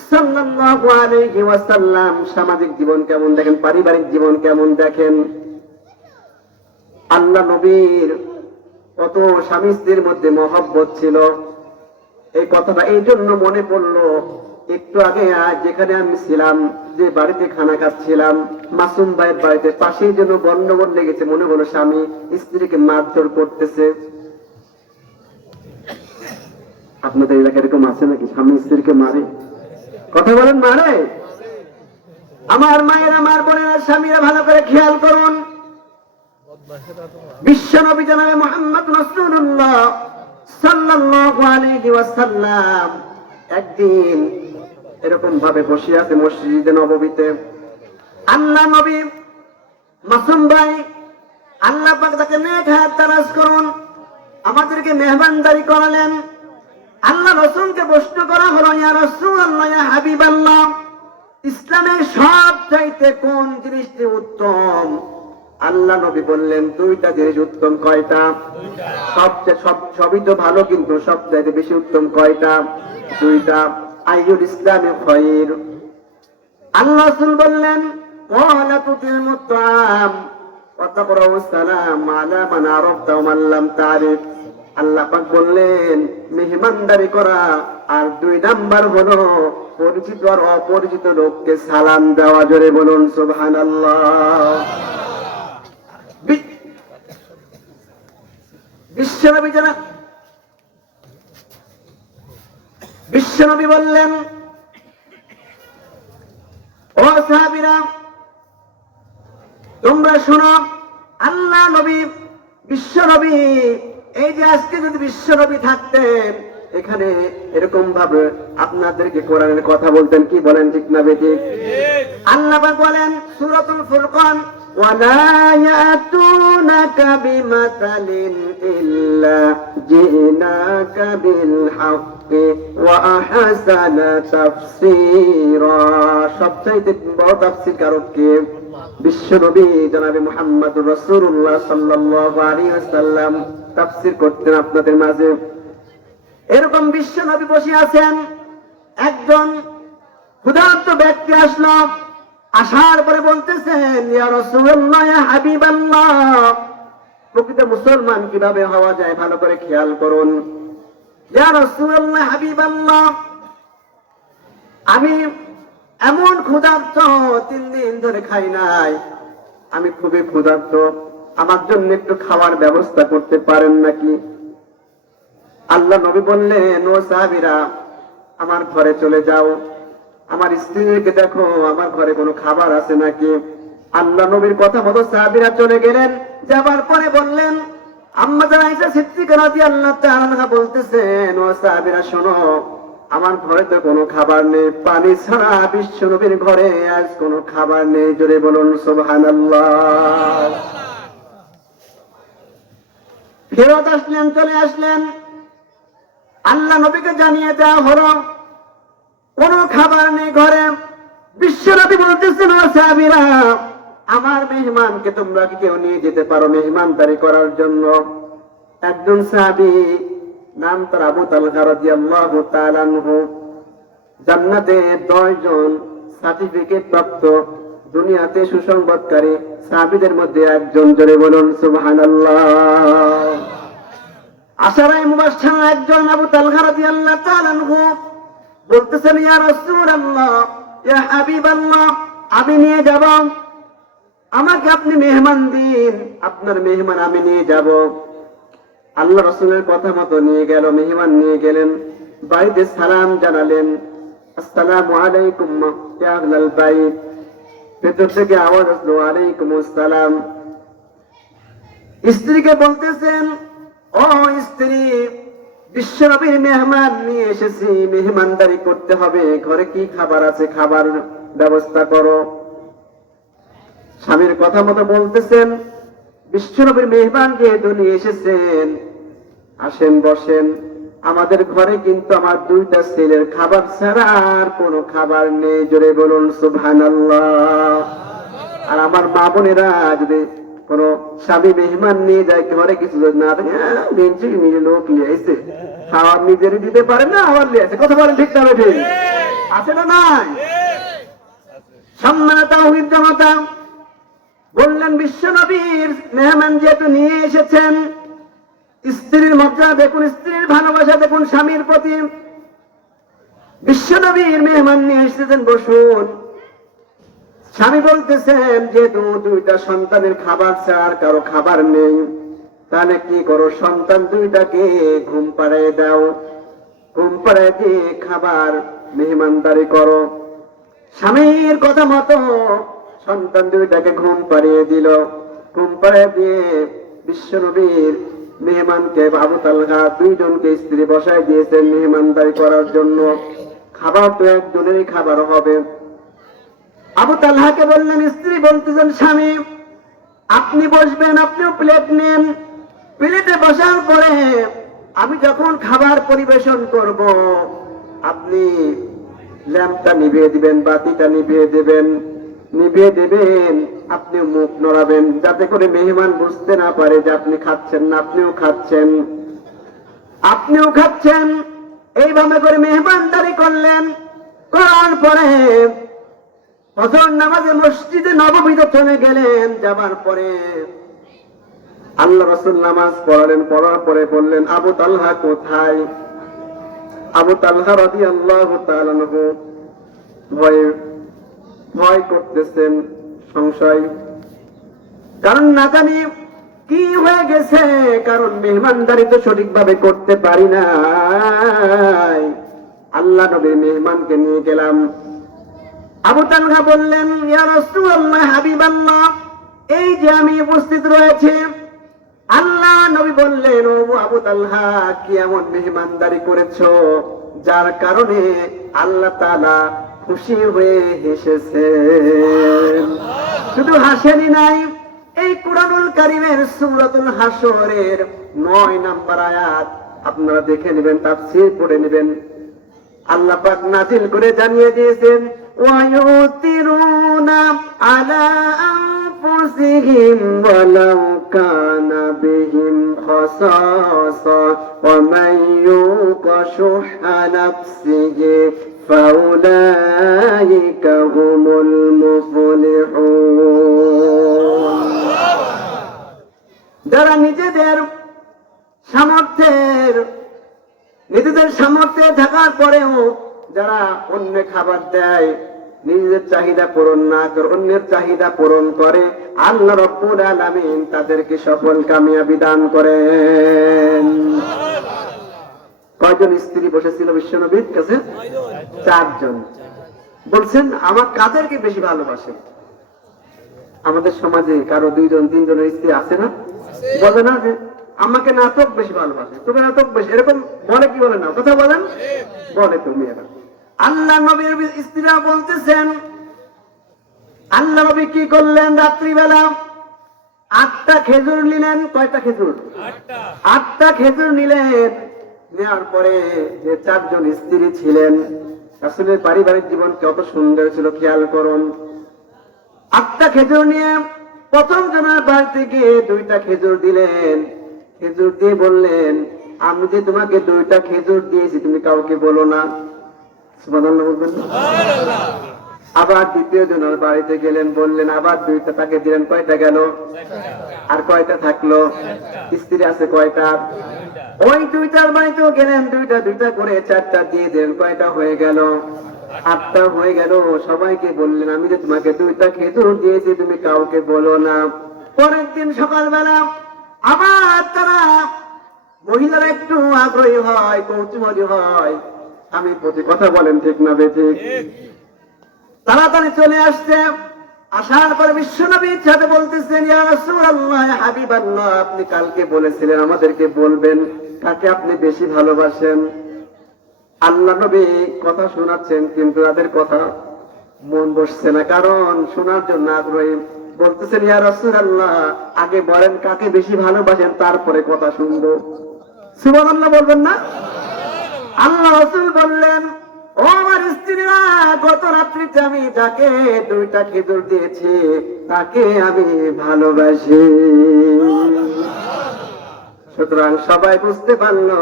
সাল্লাল্লাহু আলাইহি ওয়াসাল্লাম সামাজিক জীবন কেমন দেখেন, পারিবারিক জীবন কেমন দেখেন। আল্লাহ নবীর কত স্বামী স্ত্রীর মধ্যে মহব্বত ছিল। এই কথাটা এই জন্য মনে পড়লো, একটু আগে যেখানে আমি ছিলাম, যে বাড়িতে খানা খাচ্ছিলাম, মাসুম ভাইয়ের বাড়িতে পাশেই যেন গন্ডগোল লেগেছে, মনে হলো স্বামী স্ত্রীকে মারধর করতেছে। আপনাদের এলাকায় এরকম আছে নাকি স্বামী স্ত্রীকে মারে? কথা বলেন, মারে? আমার মায়ের, আমার বোনেরা, স্বামীরা ভালো করে খেয়াল করুন। বিশ্ব নবী জনাবে মুহাম্মদ রাসূলুল্লাহ সাল্লাল্লাহু আলাইহি ওয়াসাল্লাম একদিন এরকম ভাবে বসে আছে মসজিদে নববীতে। আল্লাহ নবী মাসুম ভাই, আল্লাহ পাক তাকে নেক হায়াত দারাজ করুন, আমাদেরকে মেহমানদারি করালেন। আল্লাহ রাসূলকে প্রশ্ন করা হলো ইয়া রাসূলুল্লাহ ইয়া হাবিবাল্লাহ, ইসলামের সব চাইতে কোন জিনিসটি উত্তম? আল্লাহ নবী বললেন 2টা জিনিস উত্তম। কয়টা? সবই তো ভালো, কিন্তু সবচাইতে বেশি উত্তম কয়টা? 2টা। আইয়ুল ইসলামি খায়র। আল্লাহ রাসূল বললেন ওয়ালা তুতিমু তাআম ওয়া তাকরাউ সালাম আলা মান আরাফতা ওয়া মান লাম তারিফ। আল্লাহ পাক বললেন মেহমানদারি করা, আর 2 নাম্বার হলো পরিচিত আর অপরিচিত লোককে সালাম দেওয়া। জোরে বলুন সুবহানাল্লাহ। বিশ্বনবী বললেন ও সাহাবীরা তোমরা শোনো, আল্লাহ নবী বিশ্বনবী, এই যে আজকে যদি বিশ্বনবী থাকতেন এখানে এরকম ভাবে আপনাদেরকে কোরআনের কথা বলতেন। কি বলেন, ঠিক না বেঠিক? আল্লাহ পাক বলেন সূরাতুল ফুরকান وَلَا يَأْتُونَكَ بِمَثَلٍ إِلَّا جِئْنَاكَ بِالْحَقِّ وَأَحْسَنَ تَفْسِيرًا। সবচাইতে বড় তাফসীরকারক কে? বিশ্বনবী জনাবে মুহাম্মদুর রাসূলুল্লাহ সাল্লাল্লাহু আলাইহি ওয়াসাল্লাম তাফসীর করতেন আপনাদের মাঝে। এরকম বিশ্বনবী বসে আছেন, একজন ক্ষুধার্ত ব্যক্তি আসলো, আসার পরে বলতেছেন ইয়া রাসূলুল্লাহ ইয়া হাবিবাল্লাহ। প্রকৃত মুসলমান কিভাবে হওয়া যায় ভালো করে খেয়াল করুন। ইয়া রাসূলুল্লাহ হাবিবাল্লাহ, আমি এমন ক্ষুধার্ত, 3 দিন ধরে খাই নাই, আমি খুবই ক্ষুধার্ত, আমার জন্য একটু খাওয়ার ব্যবস্থা করতে পারেন নাকি? আল্লাহ নবী বললেন ও সাহাবীরা আমার ঘরে চলে যাও, আমার স্ত্রীকে দেখো আমার ঘরে কোনো খাবার আছে নাকি। আল্লাহ নবীর কথা মতো সাহাবীরা চলে গেলেন। যাবার পরে বললেন আম্মা জান আয়েশা সিদ্দিকা রাদিয়াল্লাহু তাআলা আনহা বলতেছেন ও সাহাবীরা শোনো, আমার ঘরে তো কোনো খাবার নেই, পানি ছাড়া বিশ্ব নবীর ঘরে আজ কোনো খাবার নেই। জোরে বলুন সুবহানাল্লাহ। ফেরত আসলেন, চলে আসলেন, আল্লাহ নবীকে জানিয়ে দেওয়া হলো কোনো খাবার নেই ঘরে। বিশ্বনবী বলতেছেন ও সাহাবীরা আমার মেহমানকে তোমরা কি কেউ নিয়ে যেতে পারো মেহমানদারি করার জন্য? একজন সাহাবী নাম তার আবু তালহা রাদিয়াল্লাহু তাআলা আনহু, জান্নাতে 10 জন সার্টিফিকেট প্রাপ্ত দুনিয়াতে সুসংবাদকারী সাহাবীদের মধ্যে একজন। জোরে বলুন সুবহানাল্লাহ। আশারায়ে মুবাশশারা একজন আবু তালহা রাদিয়াল্লাহু তাআলা আনহু বলতেছেন ইয়া রাসূলুল্লাহ ইয়া হাবিবাল্লাহ, আমি নিয়ে যাব, আমাকে আপনি মেহমান দিন, আপনার মেহমান আমি নিয়ে যাব। আল্লাহ রাসূলের কথা মতো নিয়ে গেল, মেহমান নিয়ে গেলেন, বাড়িতে সালাম জানালেন, আসসালামু আলাইকুম ইয়া আহলাল বাইত। ভেতর থেকে আওয়াজ আসলো ওয়ালাইকুম আসসালাম। স্ত্রীকে বলতেছেন ও স্ত্রী, বিশ্বনবীর মেহমান নিয়ে এসেছি, মেহমানদারি করতে হবে, ঘরে কি খাবার আছে খাবার ব্যবস্থা করো। স্বামীর কথা মতো বলতেছেন বিশ্বনবীর মেহমান যেহেতু নিয়ে এসেছেন আসেন বসেন, আমাদের ঘরে কিন্তু আমার 2টা ছেলের খাবার ছাড়া আর কোনো খাবার নেই। জোরে বলুন সুবহানাল্লাহ। আর আমার মা বোনেরা যদি কোন স্বামী মেহমান নিয়ে যায় ঘরে কিছু না থাকে, নিজে লোক নিয়ে এসে খাওয়ার নিজেরই দিতে পারে না, আবার নিয়ে আসে। কথা বলেন ঠিক না ঠিক? আছে না নাই? সম্মানিত তাওহীদ জনতা, বললেন বিশ্বনবীর মেহমান যেহেতু নিয়ে এসেছেন, স্ত্রীর মর্যাদা দেখুন, স্ত্রীর ভালোবাসা দেখুন স্বামীর প্রতি। বিশ্বনবীর মেহমান নিয়ে এসেছেন, বসুন। স্বামী বলতেছেন যেহেতু 2টা সন্তানের খাবার ছাড়া আর কারো খাবার নেই, তাহলে কি করো, সন্তান 2টাকে ঘুম পাড়িয়ে দাও, ঘুম পাড়িয়ে দিয়ে খাবার মেহমানদারি করো। স্বামীর কথা মতো সন্তান 2টাকে ঘুম পাড়িয়ে দিল। ঘুম পাড়িয়ে দিয়ে বিশ্বনবীর মেহমানকে আবু তালহা 2 জনকে স্ত্রী বসায় দিয়েছেন মেহমানদারি করার জন্য। খাবার তো একজনেরই খাবার হবে। আবু তালহাকে বললেন, স্ত্রী বলতেছেন স্বামী আপনি বসবেন, আপনিও প্লেট নেন। প্লেটে বসার পরে আমি যখন খাবার পরিবেশন করব আপনি ল্যাম্পটা নিভিয়ে দিবেন, বাতিটা নিভিয়ে দেবেন, আপনি মুখ নড়াবেন যাতে করে মেহমান বুঝতে না পারে যে আপনি খাচ্ছেন না, আপনিও খাচ্ছেন। এইভাবে করে মেহমানদারি করলেন। করার পরে ফজর নামাজে মসজিদে নববীতে চলে গেলেন। যাবার পরে আল্লাহ রাসূল নামাজ পড়ালেন। পড়ার পরে বললেন, আবু তালহা কোথায়? আবু তালহা রাদিয়াল্লাহু তাআলা আনহু ভয় করতেছেন, সংশয়, কারণ না জানি কি হয়ে গেছে, কারণ মেহমানদারি তো সঠিকভাবে করতে পারি না। আল্লাহ নবীর মেহমানকে নিয়ে গেলাম। আবু তালহা বললেন, ইয়া রাসূলুল্লাহ, হাবিবাল্লাহ, এই যে আমি উপস্থিত রয়েছে। আল্লাহ নবী বললেন, ও আবু তালহা, কি এমন মেহমানদারি করেছো যার কারণে আল্লাহ তাআলা খুশি হয়ে হেসেছেন? শুধু হাসেনি নাই, এই কুরআনুল কারীমের সূরাতুল হাসরের 9 নম্বর আয়াত আপনারা দেখে নেবেন, তাফসীর পড়ে নেবেন। আল্লাহ পাক নাযিল করে জানিয়ে দিয়েছেন, ওয়ায়ুতিরুনা আলা আনফুসিহিম ওয়ালাউ কানা বিহিম খাসাসা ওয়া মান ইউকা শুহা নাফসিহি ফাউলাইকা হুমুল মুফলিহুন। যারা নিজেদের সামর্থ্যে থাকার পরেও যারা অন্য খাবার দেয়, নিজেদের চাহিদা পূরণ না করে অন্যের চাহিদা পূরণ করে, আল্লাহ রাব্বুল আলামিন তাদেরকে সফল কামিয়াবি দান করেন। কয়জন স্ত্রী বসেছিল বিশ্বনবীর কাছে? 4 জন। বলছেন, আমার কাদেরকে বেশি ভালোবাসে? আমাদের সমাজে কারো 2 জন 3 জনের স্ত্রী আছে না? বলে না যে আমাকে নাটক বেশি ভালোবাসে, তুমি নাটক বেশি, এরকম বলে কি বলে না? কথা বলেন, বলে তুমি। এরা আল্লাহ নবীর স্ত্রীরা বলতেছেন, আল্লাহ নবী কি করলেন? রাত্রিবেলা 8টা খেজুর নিলেন। কয়টা খেজুর? 8টা খেজুর নিলেন। নেওয়ার পরে যে 4 জন স্ত্রী ছিলেন, রাসূলের পারিবারিক জীবন কত সুন্দর ছিল খেয়াল করুন। 8টা খেজুর নিয়ে প্রথম জনের বাড়িতে গিয়ে 2টা খেজুর দিলেন। খেজুর দিয়ে বললেন, আমি যে তোমাকে 2টা খেজুর দিয়েছি তুমি কাউকে বলো না। সুবহানাল্লাহ বলবেন না? আবার দ্বিতীয় জনের বাড়িতে গেলেন, বললেন, আবার 2টা তাকে দিলেন। কয়টা গেল? আর কয়টা থাকলো? স্ত্রী আছে কয়টা? ওই 2টার বাড়িতেও গেলেন, 2টা করে 4টা দিয়ে দিলেন। কয়টা হয়ে গেল? 8টা হয়ে গেল। সবাইকে বললেন, আমি যে তোমাকে 2টা খেজুর দিয়েছি তুমি কাউকে বলো না। পরের দিন সকালবেলা আবার তারা মহিলারা একটু আগ্রহী হয়, কৌতূহলী হয়, আমি প্রতি কথা বলেন ঠিক না বেঠিক? তাড়াতাড়ি চলে আসছে। আসার পরে বিশ্বনবীর সাথে বলতেছেন, ইয়া রাসূলুল্লাহ, হাবিবাল্লাহ, আপনি কালকে বলেছিলেন আমাদেরকে বলবেন কাকে আপনি বেশি ভালোবাসেন। আল্লাহ নবী কথা শোনাচ্ছেন, কিন্তু তাদের কথা মন বসছে না, কারণ শোনার জন্য আগ্রহী। বলতেছেন, ইয়া রাসূলুল্লাহ, আগে বলেন কাকে বেশি ভালোবাসেন, তারপরে কথা শুনবো। সুবহানাল্লাহ বলবেন না? আল্লাহ রাসূল বললেন, ও আমার স্ত্রীরা, গত রাত্রিতে আমি যাকে 2টা খেজুর দিয়েছি তাকে আমি ভালোবাসি। সুতরাং সবাই বুঝতে পারলো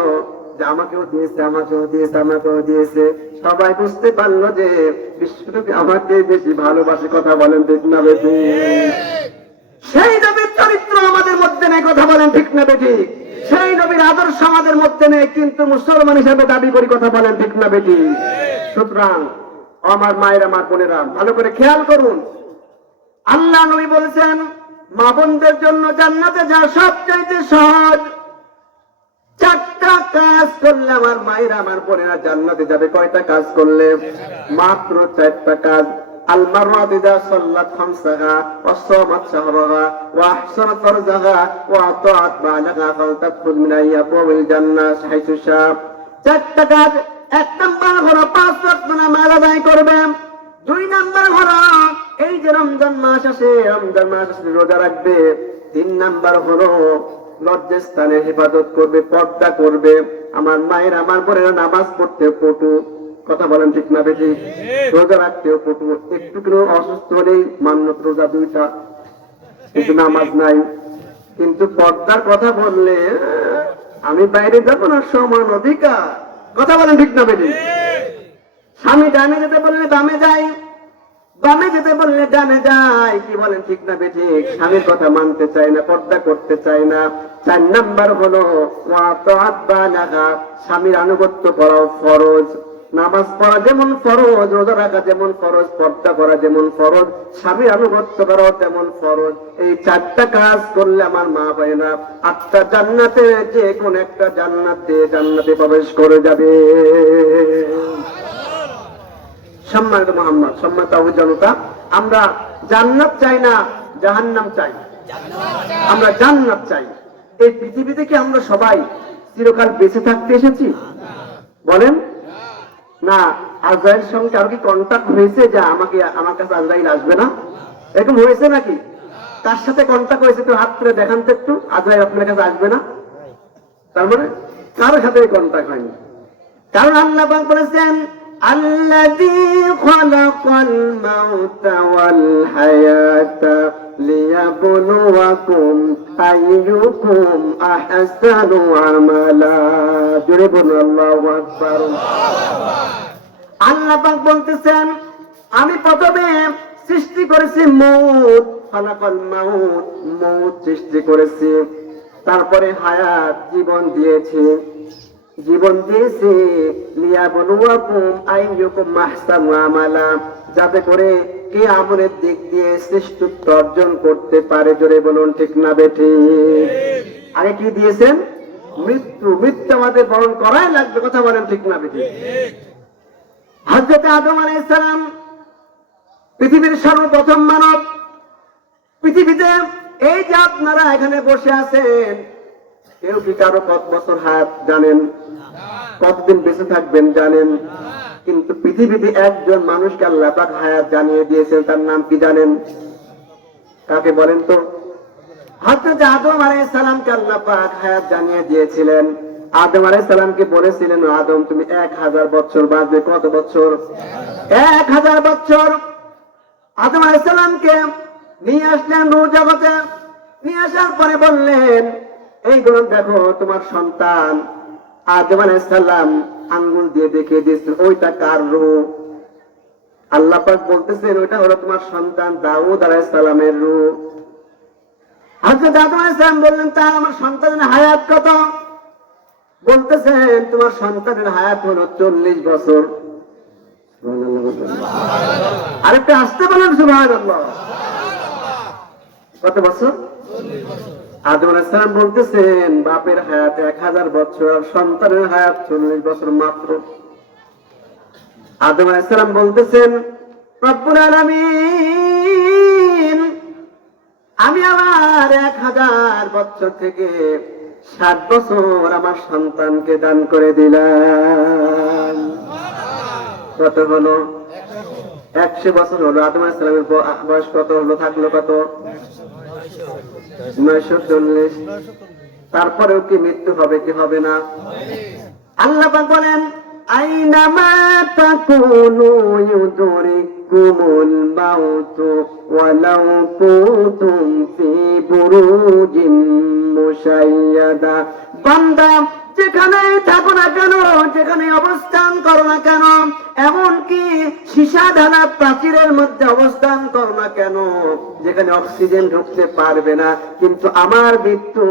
যে আমাকেও দিয়েছে, আমাকেও দিয়েছে, আমাকেও দিয়েছে। সবাই বুঝতে পারলো যে বিশ্বনবী আমাকে বেশি ভালোবাসে। কথা বলেন ঠিক না বেঠিক? সেই নবীর চরিত্র আমাদের মধ্যে নেই। কথা বলেন ঠিক না বেঠিক? সেই নবীর আদর্শ আমাদের মধ্যে নেই, কিন্তু মুসলমান হিসেবে দাবি করি। কথা বলেন ঠিক না বেঠিক? সুতরাং আমার মায়ের, আমার বোনেরা, ভালো করে খেয়াল করুন। আল্লাহ নবী বলেছেন, মা বোনদের জন্য জান্নাতে যাওয়া সবচাইতে সহজ। 4টা কাজ করলে আমার মায়েরা, আমার বোনেরা জান্নাতে যাবে। কয়টা কাজ করলে? মাত্র 4টা কাজ। আল মারওয়াত ইযা সাল্লাত খামসাহা ওয়া সামাত শাহরাহা ওয়া আহসানাত ফারজাহা ওয়া আতাআত বালাহা ফালতাদখুল মিন আইয়াবিল জান্নাহ হাইসু শা। 4টা কাজ। 1 নাম্বার হলো 5 ওয়াক্ত নামাজ আদায় করবে। 2 নাম্বার হলো এই যে রমজান মাস আসে, রমজান মাস আসলে রোজা রাখবে। 3 নাম্বার হলো লজ্জাস্থানের হেফাজত করবে, পর্দা করবে। আমার মায়ের, আমার বোনেরা নামাজ পড়তে পটু। কথা বলেন ঠিক না বেঠিক? রোজা রাখতেও পটু। একটু কোনো অসুস্থ হলেই মান্যত রোজা 2টা, কিন্তু নামাজ নাই। কিন্তু পর্দার কথা বললে আমি বাইরে যাবো না, সমান অধিকার। কথা বলেন ঠিক না বেটি? স্বামী ডানে যেতে বললে বামে যায়, বামে যেতে বললে ডানে যায়। কি বলেন ঠিক না বেটি? স্বামীর কথা মানতে চায় না, পর্দা করতে চায় না। 4 নাম্বার হলো স্বামীর আনুগত্য করাও ফরজ। নামাজ পড়া যেমন ফরজ, রোজা রাখা যেমন ফরজ, পর্দা করা যেমন ফরজ, স্বামীর আনুগত্য করাও তেমন ফরজ। এই 4টা কাজ করলে আমার মা বোনেরা 8টা জান্নাতে যে কোন একটা জান্নাতে প্রবেশ করে যাবে। সম্মানিত মুহাম্মদ, সম্মানিত জনতা, আমরা জান্নাত চাই না জাহান্নাম চাই? আমরা জান্নাত চাই। এই পৃথিবীতে কি আমরা সবাই চিরকাল বেঁচে থাকতে এসেছি? বলেন না। আজরাইল সঙ্গে কারো কি কন্ট্যাক্ট হয়েছে যে আমার কাছে আজরাইল আসবে না? এরকম হয়েছে নাকি? কার সাথে কন্ট্যাক্ট হয়েছে একটু হাত তুলে দেখান তো একটু, আজরাইল আপনার কাছে আসবে না? তার মানে কারো সাথে কন্ট্যাক্ট হয়নি। কারণ আল্লাহ পাক বলেছেন আল্লাযী খালাকাল মাউতা ওয়াল হায়াতা লিয়াবলুয়াকুম আইয়ুকুম আহসানু আমালা। জোরে বলুন আল্লাহু আকবার। আল্লাহ পাক বলতেছেন আমি প্রথমে সৃষ্টি করেছি মউত, খালাকাল মাউত, মউত সৃষ্টি করেছি, তারপরে হায়াত, জীবন দিয়েছি, লিয়াবলুয়াকুম আইয়ুকুম আহসানু আমালা, যাতে করে কে আমলের দিক দিয়ে শ্রেষ্ঠত্ব অর্জন করতে পারে। জোরে বলুন ঠিক না বেঠিক? আগে কি দিয়েছেন? মৃত্যু। মৃত্যু আমাদের বরণ করাই লাগবে। কথা বলেন ঠিক না বেঠিক? হযরত আদম আলাইহিস সালাম পৃথিবীর সর্বপ্রথম মানব। পৃথিবীতে এই যে আপনারা এখানে বসে আছেন, কেউ কি কারো কত বছর হায়াত জানেন? কতদিন বেঁচে থাকবেন জানেন? কিন্তু পৃথিবীতে একজন মানুষকে আল্লাহ পাক হায়াত জানিয়ে দিয়েছেন। তার নাম কি জানেন? কাকে বলেন তো? হযরত আদম আলাইহিস সালামকে আল্লাহ পাক হায়াত জানিয়ে দিয়েছিলেন। আদম আলাইহিস সালামকে বলেছিলেন আদম তুমি 1000 বছর বাঁচবে। কত বছর? 1000 বছর। আদম আলাইহিস সালামকে নিয়ে আসলেন রূহ জগতে। নিয়ে আসার পরে বললেন এইগুলো দেখো তোমার সন্তান। আদম আলাইহিস সালাম আঙ্গুল দিয়ে দেখিয়ে দিয়েছেন ওইটা কার রূহ? আল্লাহ পাক বলতেছেন ওইটা হলো তোমার সন্তান দাউদ আলাইহিস সালামের রূহ। হযরত আদম আলাইহিস সালাম বললেন তার আমার সন্তানের হায়াত কত? বলতেছেন তোমার সন্তানের হায়াত হলো 40 বছর। আরেকটা আসতে বলেন সুবহানাল্লাহ। কত বছর? 40 বছর। আদম আলাইহিস সালাম বলতেছেন বাপের হায়াত 1000 বছর আর সন্তানের হায়াত 40 বছর মাত্র। আদম আলাইহিস সালাম বলতেছেন রব্বুল আলামিন আমি আমার 1000 বছর থেকে 60 বছর আমার সন্তানকে দান করে দিলাম। কত হলো? 100 বছর হলো। আদম আলাইহিস সালামের বয়স কত হলো? থাকলো কত? 940। তারপরেও কি মৃত্যু হবে কি হবে না? আল্লাহ পাক বলেন আইনামা তাকুনু ইউদরিকুমুল মাউতু ওয়ালাউ কুনতুম ফি বুরুজিম মুশাইয়াদা। বান্দা যেখানেই থাকো না কেন, যেখানে অবস্থান করো না কেন, এমনকি সীসা ঢালা প্রাচীরের মধ্যে অবস্থান করো না কেন, যেখানে অক্সিজেন ঢুকতে পারবে না, কিন্তু আমার মৃত্যু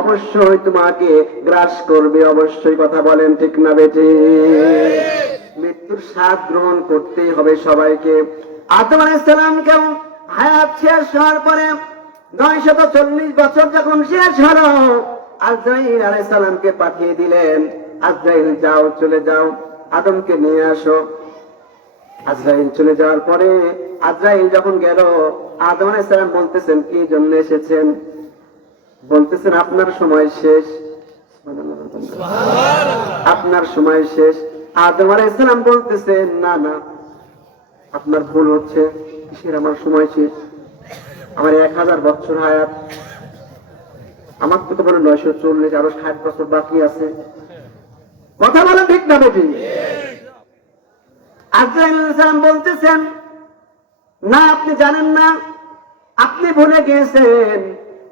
অবশ্যই তোমাকে গ্রাস করবে। অবশ্যই। কথা বলেন ঠিক না বেঠিক? মৃত্যুর স্বাদ গ্রহণ করতেই হবে সবাইকে। আদম আলাইহিস সালামকেও হায়াত শেষ হওয়ার পরে 940 বছর যখন শেষ হলো, আজরাইল আলাইহিস সালামকে পাঠিয়ে দিলেন। আজরাইল যাও, চলে যাও, আদমকে নিয়ে আসো। আজরাইল চলে যাওয়ার পরে আজরাইল যখন গেল, আদম আলাইহিস সালাম বলতেছেন কি জন্য এসেছেন? বলতেছেন আপনার সময় শেষ। আপনার সময় শেষ। আদম আলাইহিস সালাম বলতেছেন না না আপনার ভুল হচ্ছে। কিসের আমার সময় শেষ? আমার 1000 বছর হায়াত। আমার তো বলে 940, আরো 60 বছর বাকি আছে। কথা বলে ঠিক না বেটি? আজরাইল আলাইহিস সালাম বলতেছেন না আপনি জানেন না, আপনি ভুলে গিয়েছেন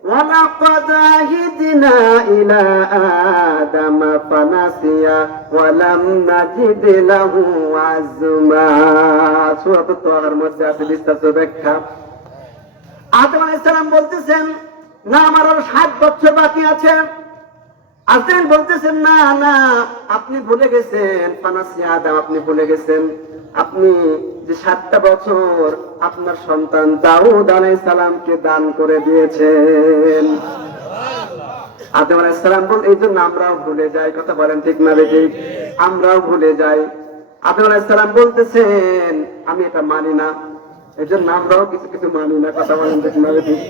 ওয়ালাকাদ আহিদনা ইলা আদম ফানাসিয়া ওয়া লাম নাজিদ লাহু আযমা। সূরা তাহার মধ্যে আছে বিস্তারিত ব্যাখ্যা। আদম আলাইহিস সালাম বলতেছেন, না আমার আরো 60 বছর বাকি আছে। আজরাইল বলতেছেন, না না আপনি ভুলে গেছেন, ফানাসিয়া আদম আপনি ভুলে গেছেন, আপনি যে 60টা বছর আপনার সন্তান দাউদ আলাইহিস সালামকে দান করে দিয়েছেন। আদম আলাইহিস সালাম বল, এই জন্য আমরাও ভুলে যাই। কথা বলেন ঠিক না বেঠিক? আমরাও ভুলে যাই। আদম আলাইহিস সালাম বলতেছেন, আমি এটা মানি না, এই জন্য আমরাও কিছু কিছু মানি না। কথা বলেন ঠিক না বেঠিক?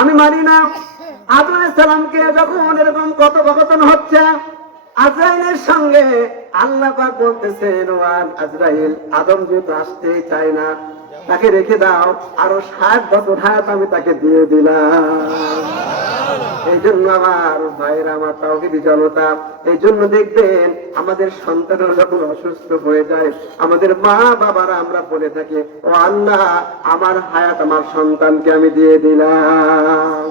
আমি মানি না। আদম আলাইহিস সালামকে যখন এরকম কথোপকথন হচ্ছে আজরাইলের সঙ্গে, আল্লাহ পাক বলতেছেন, ও আজরাইল, আদম যেহেতু আসতেই চায় না, তাকে রেখে দাও, আরো 60 বছর হায়াত আমি তাকে দিয়ে দিলাম। এই জন্য আমার ভাইরা, আমার তাওহীদি জনতা, এই জন্য দেখবেন আমাদের সন্তানরা যখন অসুস্থ হয়ে যায়, আমাদের মা বাবারা আমরা বলে থাকি, ও আল্লাহ আমার হায়াত আমার সন্তানকে আমি দিয়ে দিলাম।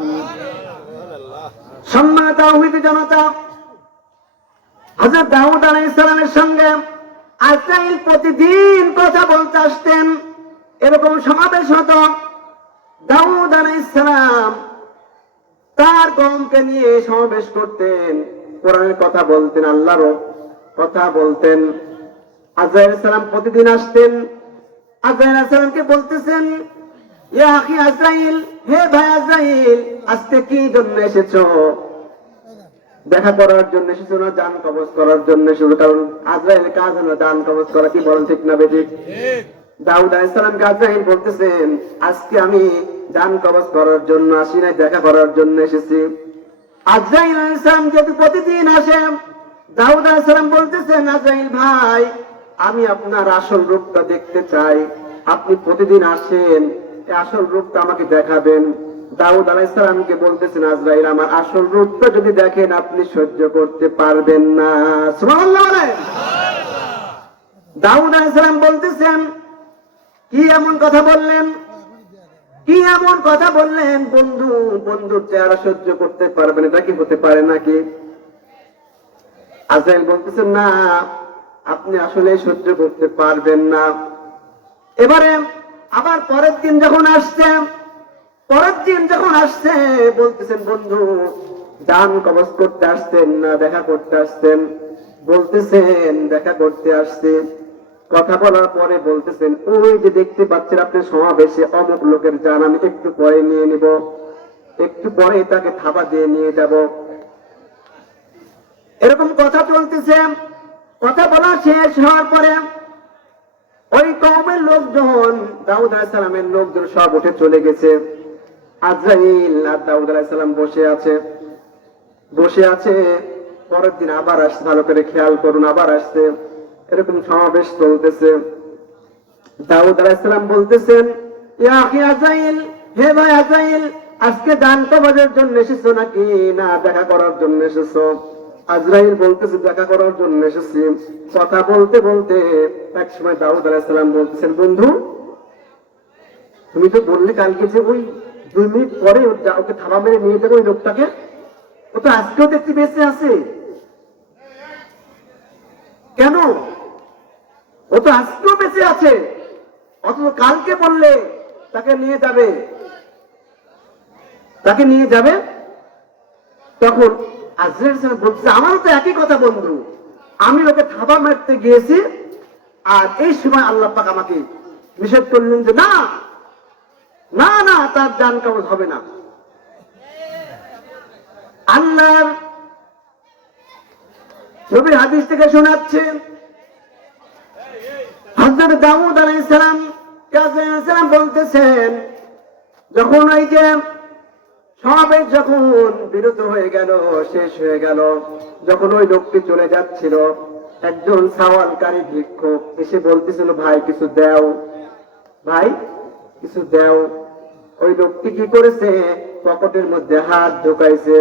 সম্মানিত তাওহীদি জনতা, হযরত দাউদ আলাইহিস সালামের সঙ্গে আজরাইল প্রতিদিন কথা বলতে আসতেন। এরকম সমাবেশ হতো। দাউদ আলাইহিস সালাম তার কওমকে নিয়ে সমাবেশ করতেন, কোরআনের কথা বলতেন, আল্লাহর কথা বলতেন। আজরাইল আলাইহিস সালাম প্রতিদিন আসতেন। আজরাইল আলাইহিস সালামকে বলতেছেন, ইয়া আখি আজরাইল, হে ভাই আজরাইল, আজকে কি জন্য এসেছো? দেখা করার জন্য এসেছো না জান কবজ করার জন্য এসেছো? কারণ আজরাইলের কাজ হলো জান কবজ করা। কি বলেন ঠিক না বেঠিক? দাউদ আলাইহিস সালামকে আজরাইল বলতেছেন, আজকে আমি জান কবজ করার জন্য আসি নাই, দেখা করার জন্য এসেছি। আজরাইল আলাইহিস সালাম যেহেতু প্রতিদিন আসে, দাউদ আলাইহিস সালাম বলতেছেন, আজরাইল ভাই, আমি আপনার আসল রূপটা দেখতে চাই। আপনি প্রতিদিন আসেন, এই আসল রূপটা আমাকে দেখাবেন। দাউদ আলাইহিস সালামকে বলতেছেন, আজরাইল আমার আসল রূপটা যদি দেখেন আপনি সহ্য করতে পারবেন না। সুবহানাল্লাহ বলেন। দাউদ আলাইহিস সালাম বলতেছেন, কি এমন কথা বললেন, কি এমন কথা বললেন? বন্ধুর চেহারা সহ্য করতে পারবেন, এটা কি হতে পারে নাকি? আজরাইল বলতেছেন, না আপনি আসলে সহ্য করতে পারবেন না। এবারে আবার পরের দিন যখন আসছে বলতেছেন, বন্ধু জান কবজ করতে আসতেন না দেখা করতে আসতেন? বলতেছেন দেখা করতে আসছে। কথা বলার পরে বলতেছেন, ওই যে দেখতে পাচ্ছেন আপনি সমাবেশে অমুক লোকের জান আমি একটু পরে নিয়ে নিব, একটু পরে তাকে থাবা দিয়ে নিয়ে যাব। এরকম কথা চলতেছে। কথা বলা শেষ হওয়ার পরে ওই কওমের লোকজন, দাউদ আলাইহিস সালামের লোকজন সব উঠে চলে গেছে। আজরাইল আর দাউদ আলাইহিস সালাম বসে আছে। পরের দিন আবার আসছে, ভালো করে খেয়াল করুন, আবার আসছে। এরকম সমাবেশ চলতেছে। দাউদ আলাইহিস সালাম বলতেছেন, ইয়া আখি আজরাইল, হে ভাই আজরাইল, আজকে জান কবজের জন্য এসেছো নাকি না দেখা করার জন্য এসেছো? আজরাইল বলতেছে, দেখা করার জন্য এসেছি। কথা বলতে বলতে এক সময় দাউদ আলাইহিস সালাম বলতেছেন, বন্ধু তুমি তো বললে কালকে যে ওই 2 মিনিট পরে ওকে থাবা মেরে নিয়ে যাবো ওই লোকটাকে, ও তো আজকেও দেখতে বেঁচে আছে। কেন? ও তো আজকেও বেঁচে আছে, অথচ কালকে বললে তাকে নিয়ে যাবে। তখন আজরাইল সাহেব বলছে, আমারও তো একই কথা বন্ধু, আমি ওকে থাবা মারতে গিয়েছি, আর এই সময় আল্লাহ পাক আমাকে নিষেধ করলেন যে না না না তার জান কবজ হবে না। আল্লাহর নবীর হাদিস থেকে শোনাচ্ছেন, হযরত দাউদ আলাইহিস সালাম বলতেছেন, যখন ওই যে সমাবেশ যখন বিরত হয়ে গেল, শেষ হয়ে গেল, যখন ওই লোকটি চলে যাচ্ছিল, একজন সওয়ালকারী ভিক্ষুক এসে বলতেছিল, ভাই কিছু দাও, ভাই কিছু দাও। ওই লোকটি কি করেছে? পকেটের মধ্যে হাত ঢুকাইছে।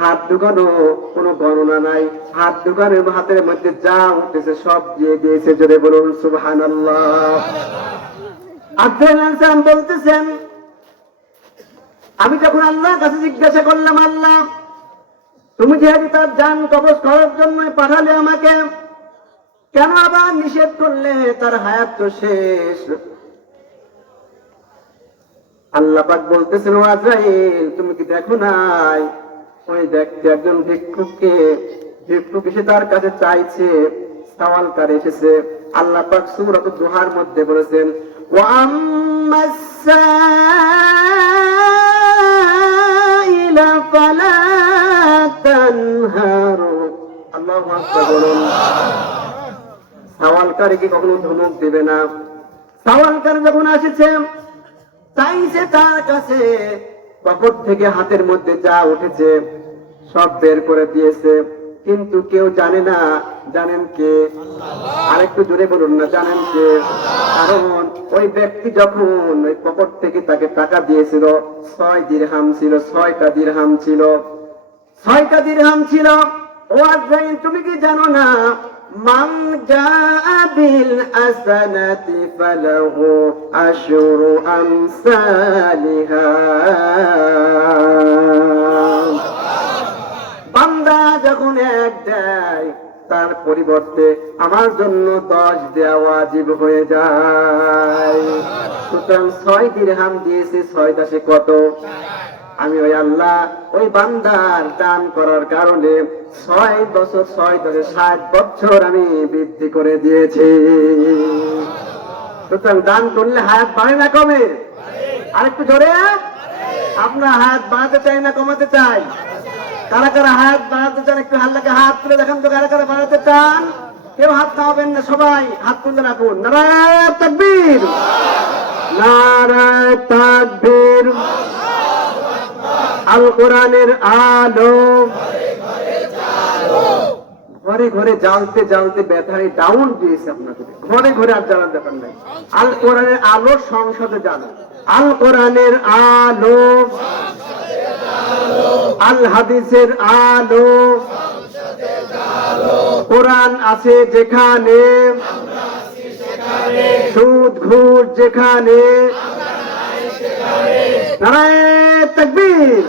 হাত ঢুকানো কোনো গণনা নাই, হাত ঢুকানোর হাতের মধ্যে যা উঠেছে সব দিয়ে দিয়েছে। জোরে বলুন সুবহানাল্লাহ। আজরাইল আলাইহিস সালাম বলতেছেন, আমি যখন আল্লাহর কাছে জিজ্ঞাসা করলাম, আল্লাহ তুমি যেহেতু তার জান কবজ করার জন্য পাঠালে আমাকে, কেন আবার নিষেধ করলে? তার হায়াত তো শেষ। আল্লাহ পাক বলতেছেন, ও আজরাইল তুমি কি দেখো নাই ওই ব্যক্তি একজন ভিক্ষুক এসে তার কাছে চাইছে, সওয়ালকার এসেছে। আল্লাহ পাক সূরাত দুহার মধ্যে বলেছেন, ওয়া আম্মাস সাইলা ফালা তানহারু। আল্লাহু আকবার বলুন। সওয়ালকারীকে কখনো ধমক দেবে না। সওয়ালকার যখন আসেছে চাইছে তার কাছে, পকেট থেকে হাতের মধ্যে যা উঠেছে সব বের করে দিয়েছে, কিন্তু কেউ জানে না। জানেন কে? আরেকটু জোরে বলুন না, জানেন কে? কারণ ওই ব্যক্তি যখন ওই পকেট থেকে তাকে টাকা দিয়েছিল 6 দিরহাম ছিল, 6টা দিরহাম ছিল, 6টা দিরহাম ছিল। ও আজরাইল তুমি কি জানো না, মান জাআ বিল হাসানাতি ফালাহু আশরু আমসালিহা। বান্দা যখন এক দেয় তার পরিবর্তে আমার জন্য 10 দেওয়া ওয়াজিব হয়ে যায়। সুতরাং 6 দিরহাম দিয়েছে, 6 10 কত? আমি ওই আল্লাহ ওই বান্দার দান করার কারণে 6 বছর 6 10 60 বছর আমি বৃদ্ধি করে দিয়েছি। সুতরাং দান করলে হায়াত বাড়ে না কমে? আরেকটু জোরে। আপনার হায়াত বাড়াতে চাই না কমাতে চাই? কারা কারা হায়াত বাড়াতে চান একটু হাল্লাকে হাত তুলে দেখান তো। কারা কারা বাড়াতে চান? কেউ হাত নামাবেন না, সবাই হাত তুলে রাখুন। নারায়ে তাকবীর, নারায়ে তাকবীর। আল কোরআনের আলো ঘরে ঘরে জ্বালতে জ্বালতে ব্যাটারি ডাউন দিয়েছে আপনাদের। ঘরে ঘরে আর জ্বালার ব্যাপার নাই। আল কোরআনের আলো সংসদে জ্বালো। আল কোরআনের আলো, আল হাদিসের আলো। কোরআন আছে যেখানে, সুদ ঘুষ যেখানে। নারায়ে তাকবীর।